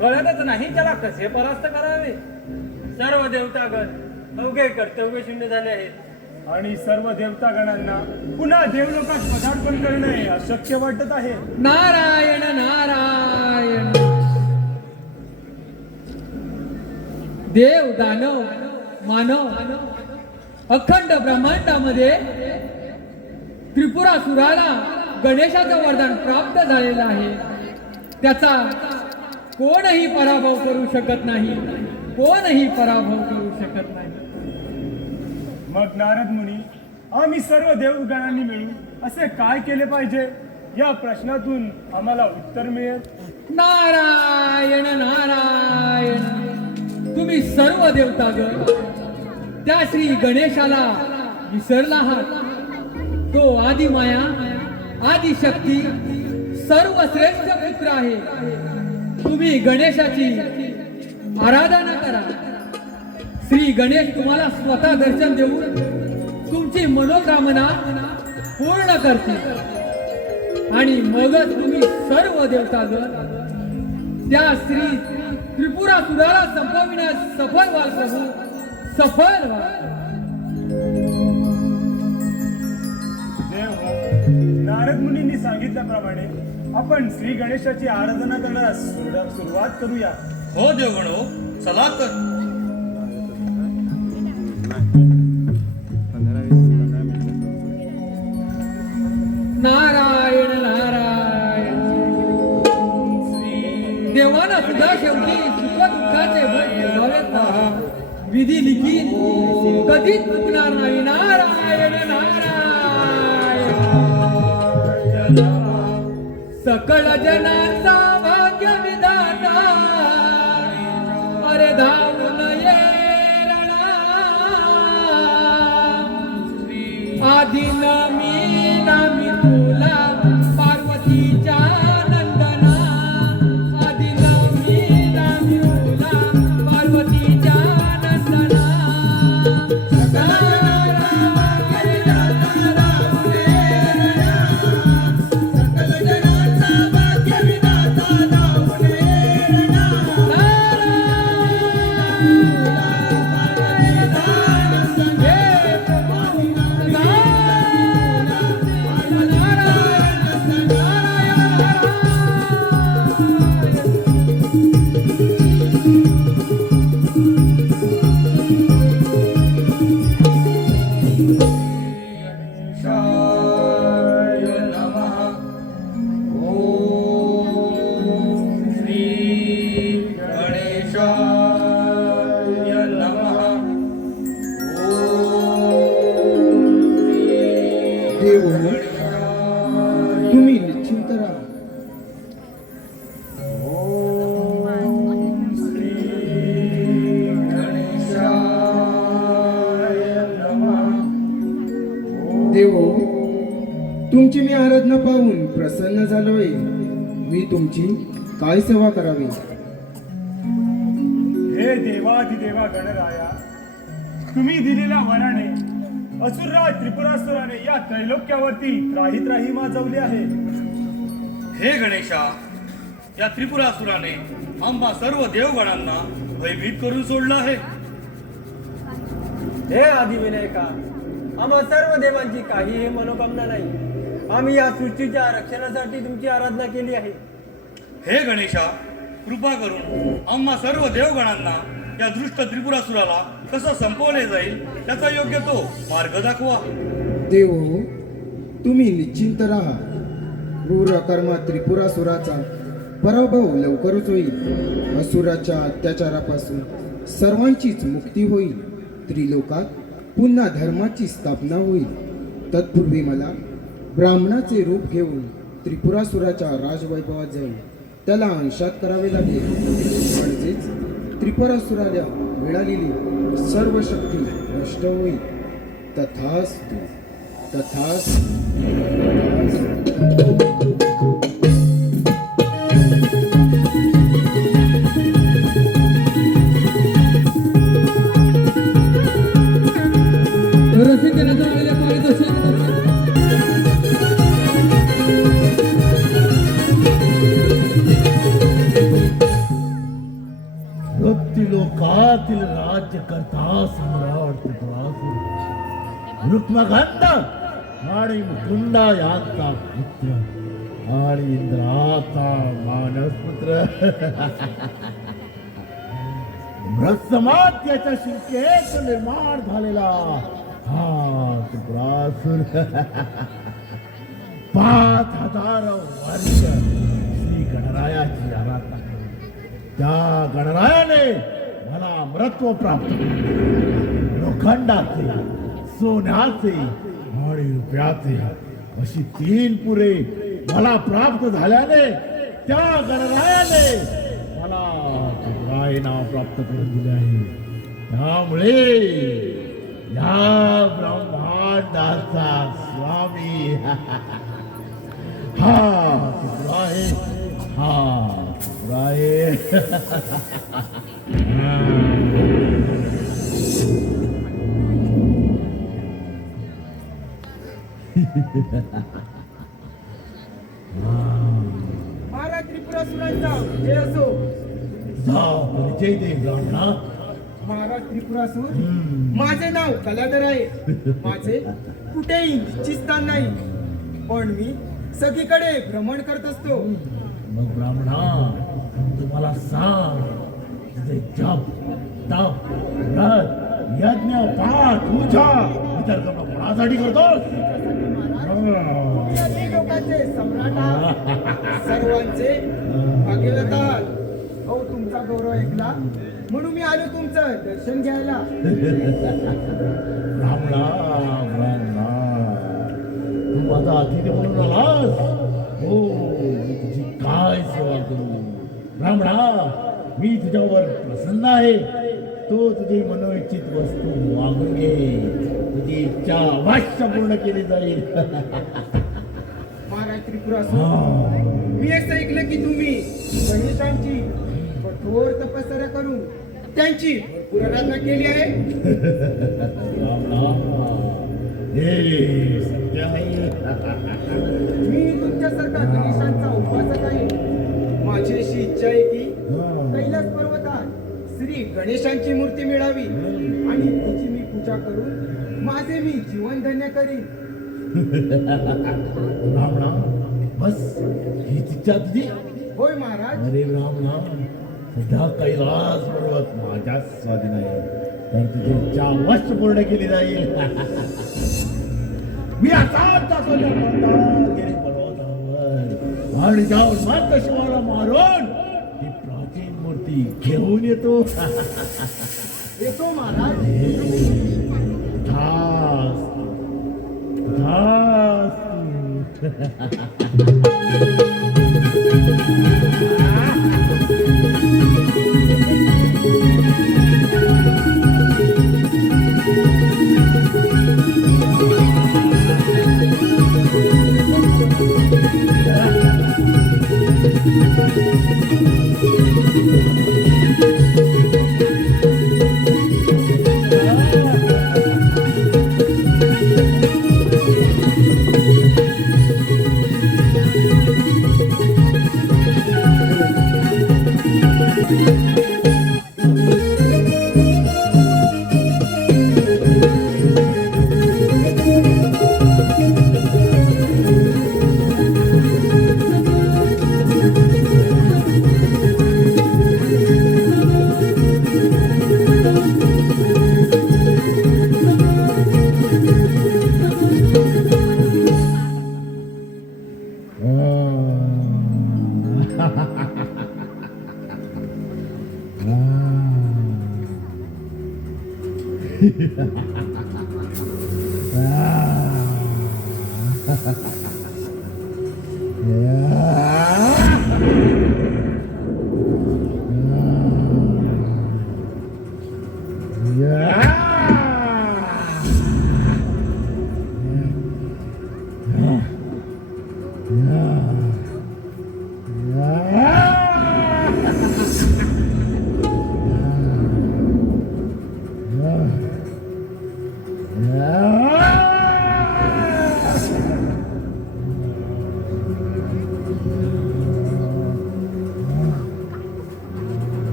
कळतच नाही त्याला कसे परास्त करावे. सर्व देवतागण अवघे कर्तव्य शून्य झाले आहेत. आणि सर्व देवतागणांना पुन्हा देवलोकात पदार्पण करणे अशक्य वाटत आहे. नारायण नारायण देव दानव मानव अखंड ब्रह्मांडामध्ये त्रिपुरासुराला गणेशाचं वरदान प्राप्त झालेलं आहे. त्याचा कोणही पराभव करू शकत नाही, कोणही पराभव करू शकत नाही. मग नारद मुनी, आम्ही सर्व देवगणांनी मिळून असे काय केले पाहिजे? या प्रश्नातून आम्हाला उत्तर मिळेल. नारायण नारायण तुम्ही सर्व देवतागण त्या श्री गणेशाला विसरला आहात. तो आदिमाया आदिशक्ती सर्वश्रेष्ठ पुत्र आहे. तुम्ही गणेशाची आराधना करा. श्री गणेश तुम्हाला स्वतः दर्शन देऊन तुमची मनोकामना पूर्ण करतील आणि मगच तुम्ही सर्व देवतागण त्या श्री त्रिपुरासुराला संपविण्यास सफल व्हाल प्रभू, सफल व्हाल. देव, नारद मुनींनी सांगितल्याप्रमाणे आपण श्री गणेशाची आराधना करण्यास सुरुवात करूया. हो देवगणो, चला तर. नारायण नारायण देवाना सुद्धा शेवटी सुख दुःखाचे विधी लिखित कधीच चुकणार नाही. नारायण नारायण सकळ जनाचा भाग्य विधाता अरे धावून ये रणा आधी मी तुला पार्वतीच्या नंदना आधी मी तुमची मी आराधना पाहून प्रसन्न झालोय. मी तुमची काय सेवा करावी? हे देवाधिदेवा गणराया, तुम्ही दिलेल्या वराने असुरराज त्रिपुरासुराने या त्रैलोक्यावरती त्राही त्राही माजवले आहे. हे गणेशा, या त्रिपुरासुराने आम्हा सर्व देवगणांना भयभीत करून सोडलं आहे. हे आदिविनायका, आम्हा सर्व देवांची काहीही मनोकामना नाही. आम्ही या सृष्टीच्या रक्षणासाठी तुमची आराधना केली आहे. हे गणेशा, कृपा करून आम्हा सर्व देवगणांना या दृष्ट त्रिपुरासुराला कसं संपवले जाईल त्याचा योग्य तो मार्ग दाखवा. देव हो, तुम्ही निश्चिंत राहा. क्रूर कर्मा त्रिपुरासुराचा पराभव लवकरच होईल. असुराच्या अत्याचारापासून सर्वांचीच मुक्ती होईल. त्रिलोकात पुन्हा धर्माची स्थापना होईल. तत्पूर्वी मला ब्राह्मणाचे रूप घेऊन त्रिपुरासुराच्या राजवैभवात जाऊन त्याला अंशात करावे लागेल. म्हणजेच त्रिपुरासुराला मिळालेली सर्व शक्ती नष्ट होईल. तथास्तु, तथास्तु, तथास्तु. रसिकेला आलेल्या पारितोषिक लोकातील राज्यकर्ता सम्राट त्रिपुरासुर रुक्मगंध आणि मुकुंदा यांचा पुत्र आणि इंद्राचा मानसपुत्र ब्रह्मत्याच्या शिरकेत निर्माण झालेला हा त्रिपुरासुर 5000 वर्ष श्री गणरायाची आराधना करून त्या गणरायाने मला अमरत्व प्राप्त केले. लोखंडाचे, सोन्याचे आणि रुपयाचे अशी 3 पुरे मला प्राप्त झाल्याने त्या गणरायाने मला त्रिपुराई नाव प्राप्त करून दिले आहे. त्यामुळे या ब्रह्मांडाचा स्वामी हा त्रिपुरा आहे. हा त्रिपुरा आहे. महाराज त्रिपुरासुरांचा जय असो. जाओ, परिचय दे ब्राह्मणा. महाराज त्रिपुरासुर, माझे नाव कलाधर आहे. माझे कुठेही निश्चित स्थान नाही, पण मी सगळीकडे भ्रमण करत असतो. मग ब्राह्मणा, तुम्हाला सांग, तुझे जप, तप, व्रत, यज्ञ, पाठ, पूजा इतर कर्म कोणासाठी करतोस? तुम्ही लोकांचे सम्राट आहात, सर्वांचे भाग्यवतात. हो, तुमचा गौरव ऐकला म्हणून मी आलो तुमचं दर्शन घ्यायला. ब्राह्मणा, ब्राह्मणा, तू माझा अतिथी म्हणून आलास. हो, मी तुझी काय सेवा करू? ब्राह्मणा, मी तुझ्यावर प्रसन्न आहे. तो तुझी मनोइच्छित वस्तू मागून घे. तुझी इच्छा अवश्य पूर्ण केली जाईल. महाराज त्रिपुरासुर, मी असं ऐकलं की तुम्ही गणेशांची कठोर तपश्चर्या करून त्यांची भरपूर आराधना केली आहे. हे सत्य आहे. मी तुमच्यासारखा गणेशांचा उपासक आहे. माझी अशी इच्छा आहे की कैलास पर्वतात श्री गणेशांची मूर्ती मिळावी आणि तिची मी पूजा करून माझे मी जीवन धन्य करीन. ब्राह्मणा, बस हीच इच्छा तुझी? होय महाराज. अरे ब्राह्मणा, सध्या कैलास पर्वत माझ्या स्वाधीन आहे, तर तुझी इच्छा अवश्य पूर्ण केली जाईल. मी असाच जातो त्या पर्वतावर आणि जाऊन मात्र शिवाला मारून ती प्राचीन मूर्ती घेऊन येतो. येतो महाराज.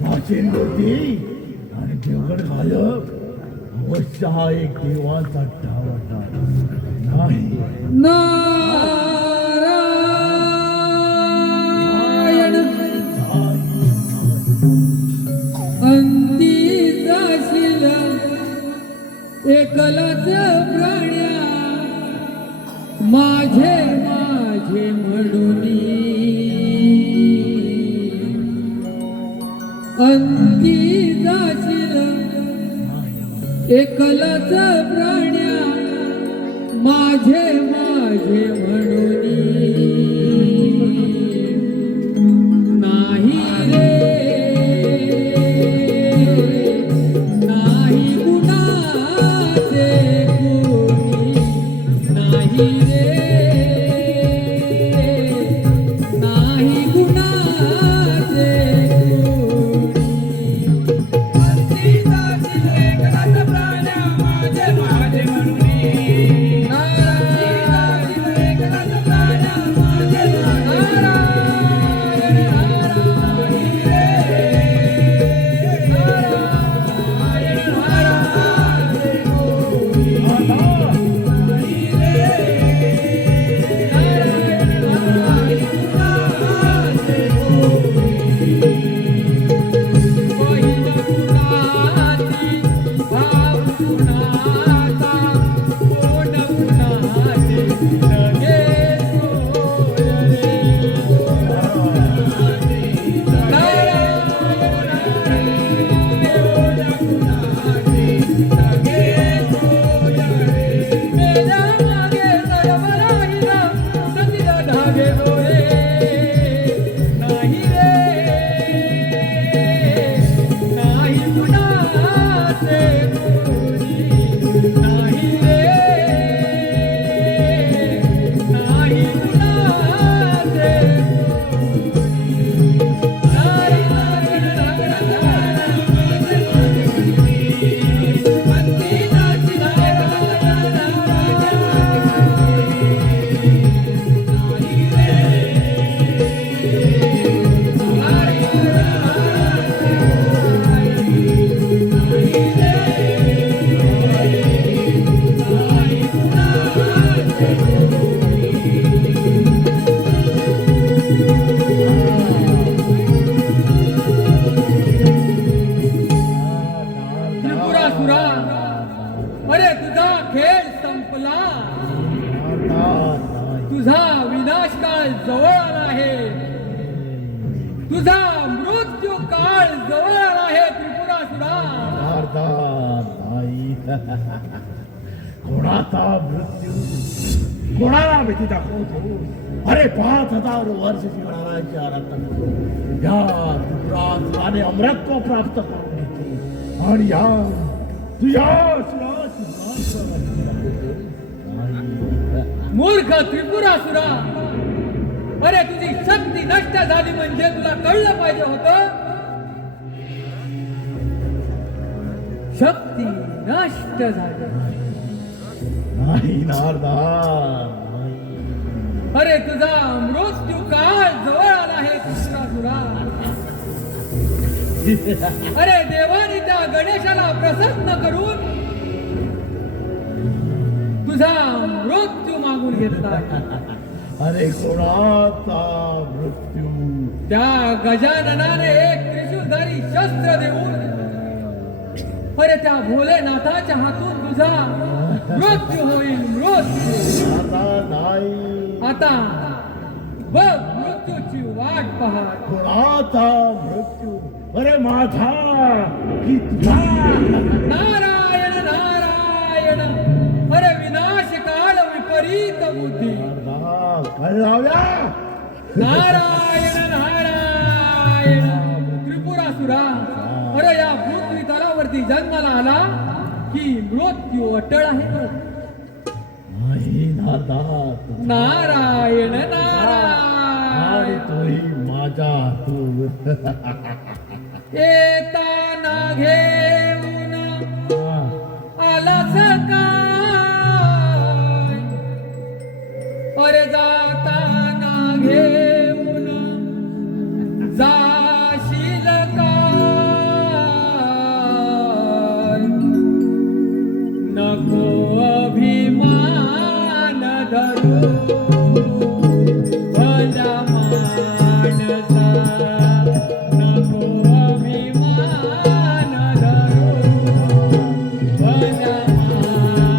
प्राचीन मूर्ती आणि देवगड घालक अवश्य हा एक देवाचा ठावटा नाही. नारायण अंती जाशील एकलाच प्राण्या माझे माझे म्हणूनी अंती जाशील एकलाच प्राण्या माझे माझे म्हणूनी नाही रे नाही गुणाचे कोणी नाही रे नाही गुणाचे त्रिपुरासुरा, अरे तुझा खेळ संपला, तुझा विनाश काळ जवळ आला आहे, तुझा मृत्यू काळ जवळ आला आहे त्रिपुरासुरा. नाही कोणाचा मृत्यू कोणाला भीती दाखवतो. अरे 5000 वर्ष शिवणारा या त्रिपुरासुराने अमरत्व प्राप्त करून घेतले आणि या तुझ्या मूर्ख त्रिपुरासुरा, अरे तुझी शक्ती नष्ट झाली म्हणजे तुला कळलं पाहिजे होतं. शक्ती नष्ट झाली नाही नारदा. अरे तुझा मृत्यू काळ जवळ आला आहे त्रिपुरासुरा. अरे देवाने त्या गणेशाला प्रसन्न करून तुझा मृत्यू मागून घेतला. अरे कोणाचा मृत्यू? त्या गजाननाने एक त्रिशूलधारी शस्त्र देऊन अरे त्या भोलेनाथाच्या हातून तुझा मृत्यू होईल. मृत्यू आता नाही. आता बघ मृत्यूची वाट पहा. कोणाचा मृत्यू? अरे माझा की तुझा? नारायण नारायण, अरे विनाश काल विपरीत बुद्धी. कळलाव्या. नारायण नारायण. त्रिपुरासुरा, अरे या पृथ्वी तलावरती जन्माला आला की मृत्यू अटळ आहे. नाही नारदा. नारायण आणि नारायण. तोही माझा तू. येताना घेऊन आलास काय, अरे जाताना घेऊन जाशील काय. नको अभिमान धरू भल्या माणसा. नको अभिमान धरू भल्या माणसा.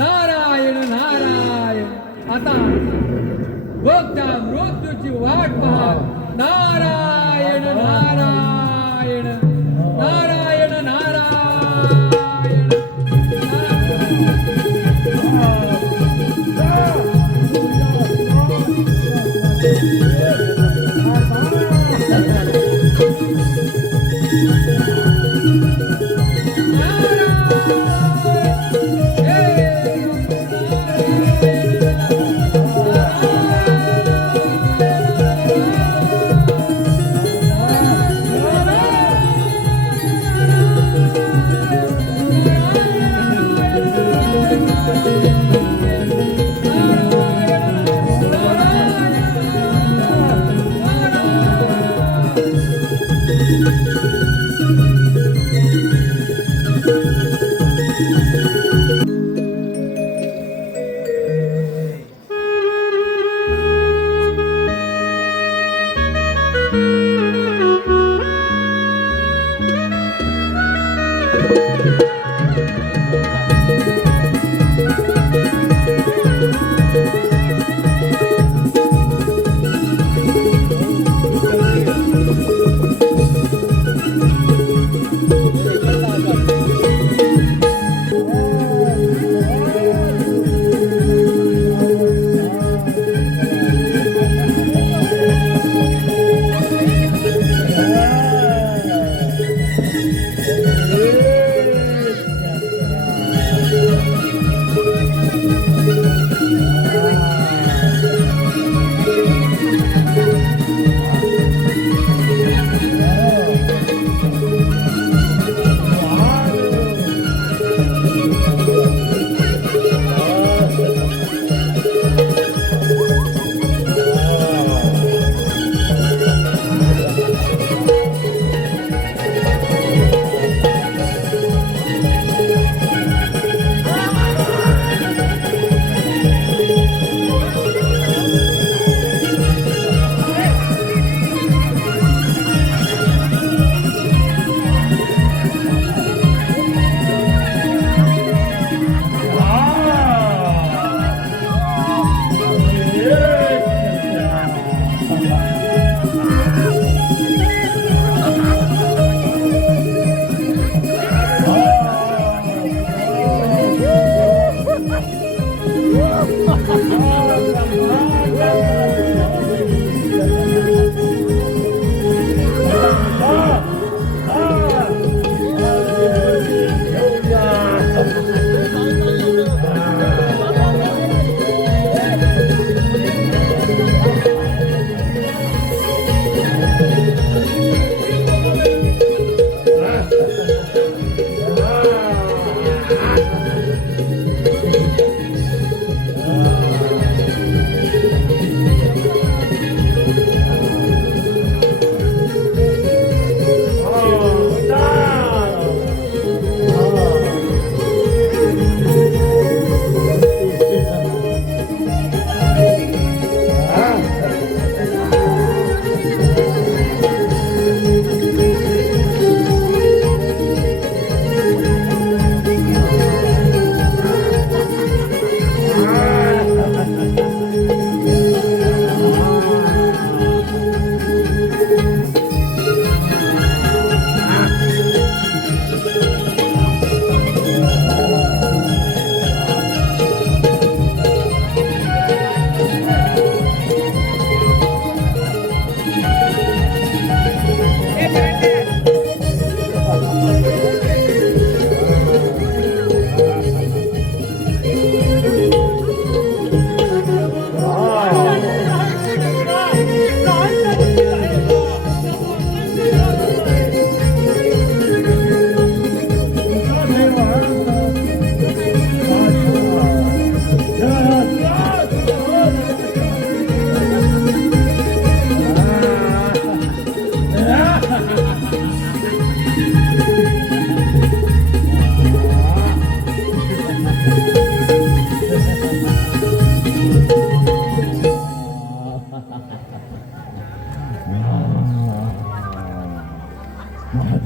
नारायण नारायण. नारायण नारायण. आता बघ त्या मृत्यूची वाट पहा. नारायण नारायण. नारायण नारायण.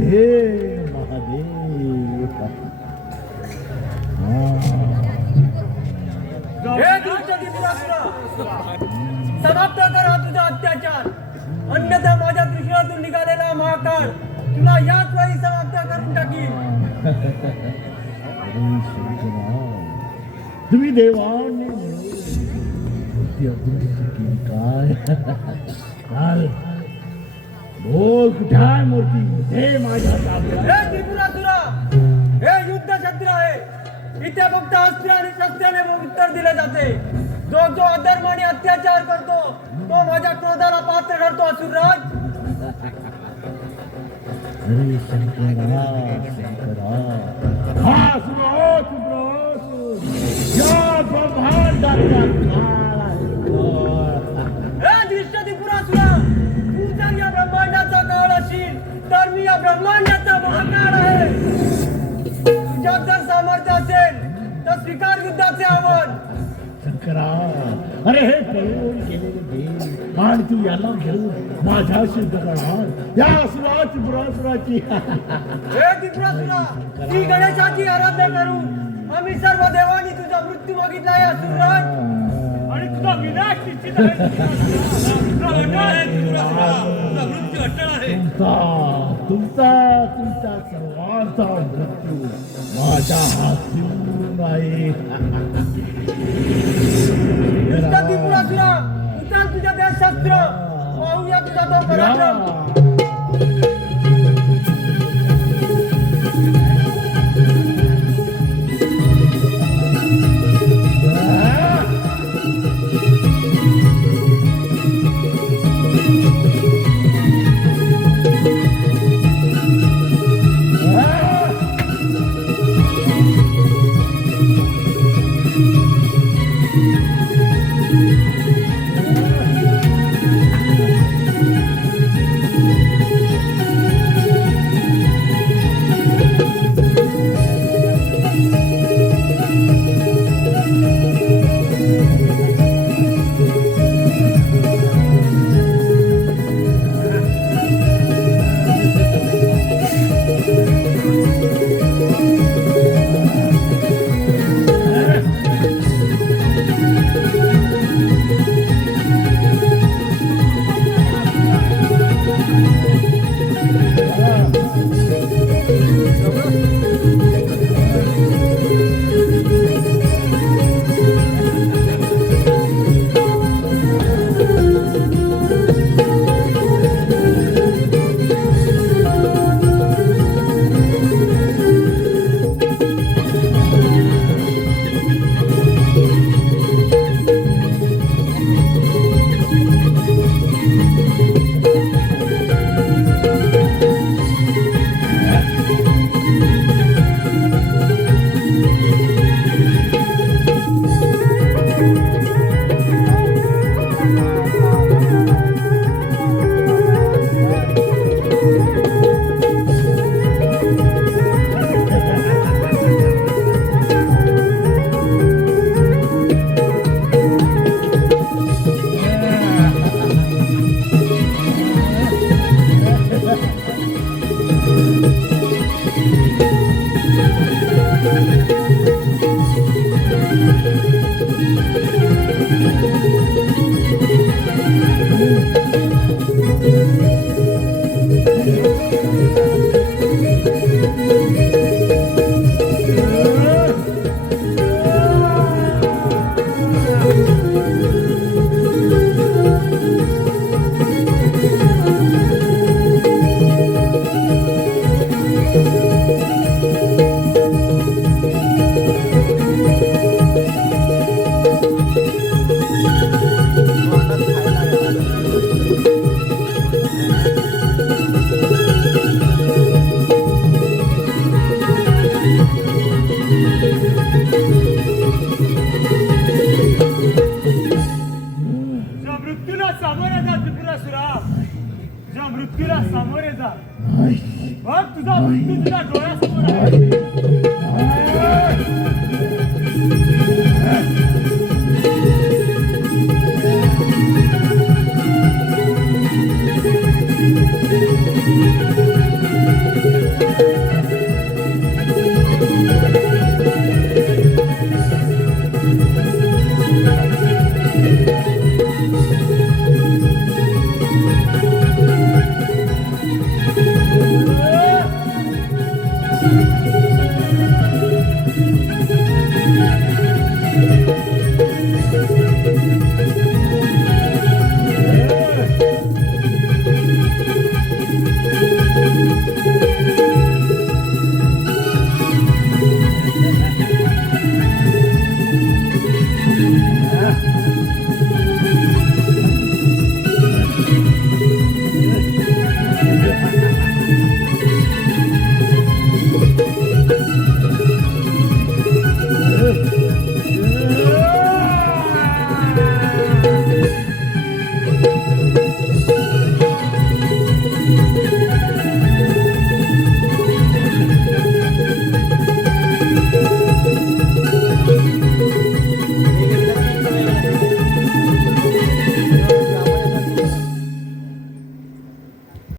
महादेव महादेव हे दुष्ट त्रिपुरासुरा, समाप्त कर हा तुझा अत्याचार. अन्यथा माझ्या त्रिशूळातून निघालेला महाकाळ तुला याच वेळी समाप्त करून टाकील. अरे शंकरा, तुम्ही देवाने ती अदृश्य केली काय? चाल बोल, कुठे आहे मूर्ती? हे माझ्या ताब्यात. हे त्रिपुरासुरा, हे युद्ध क्षेत्र आहे. इथे फक्त अस्त्र आणि शस्त्राने उत्तर दिले जाते. जो जो अधर्म आणि अत्याचार करतो तो माझ्या क्रोधाला पात्र ठरतो. असुरराज, अरे शंकरा शंकरा, हा सुरोच या ब्रह्मांडाचा काळ आहे काळ. हे दृष्ट त्रिपुरासुरा, तू जर या ब्रह्मांडाचा काळ असेल तर मी या ब्रह्मांडाचा महाकाळ आहे. तुझ्यात जर सामर्थ्य असेल तर स्वीकार युद्धाचे आव्हान. शंकरा, अरे हे पळून गेलेले देव आणि तू याला घेऊन माझ्याशी करणार या असुराची बुरासुराची. हे त्रिपुरासुरा, ती गणेशाची आराधना करून आम्ही सर्व देवांनी तुझा मृत्यू मागितला आहे. असुरराज, आणि तुझा विनाश निश्चित आहे. तुझा अटळ आहे त्रिपुरासुरा, तुझा मृत्यू अटळ आहे. तुमचा तुमच्या सर्वांचा मृत्यू माझ्या हातून आहे. दुष्ट त्रिपुरासुरा, उतार तुझ्या देश शस्त्र, पाहूया तुझा तो पराक्रम. मृत्यूला सामोरे जा. नाही. बघ तुझा मृत्यू तुझ्या डोळ्यासमोर आहे. नाही.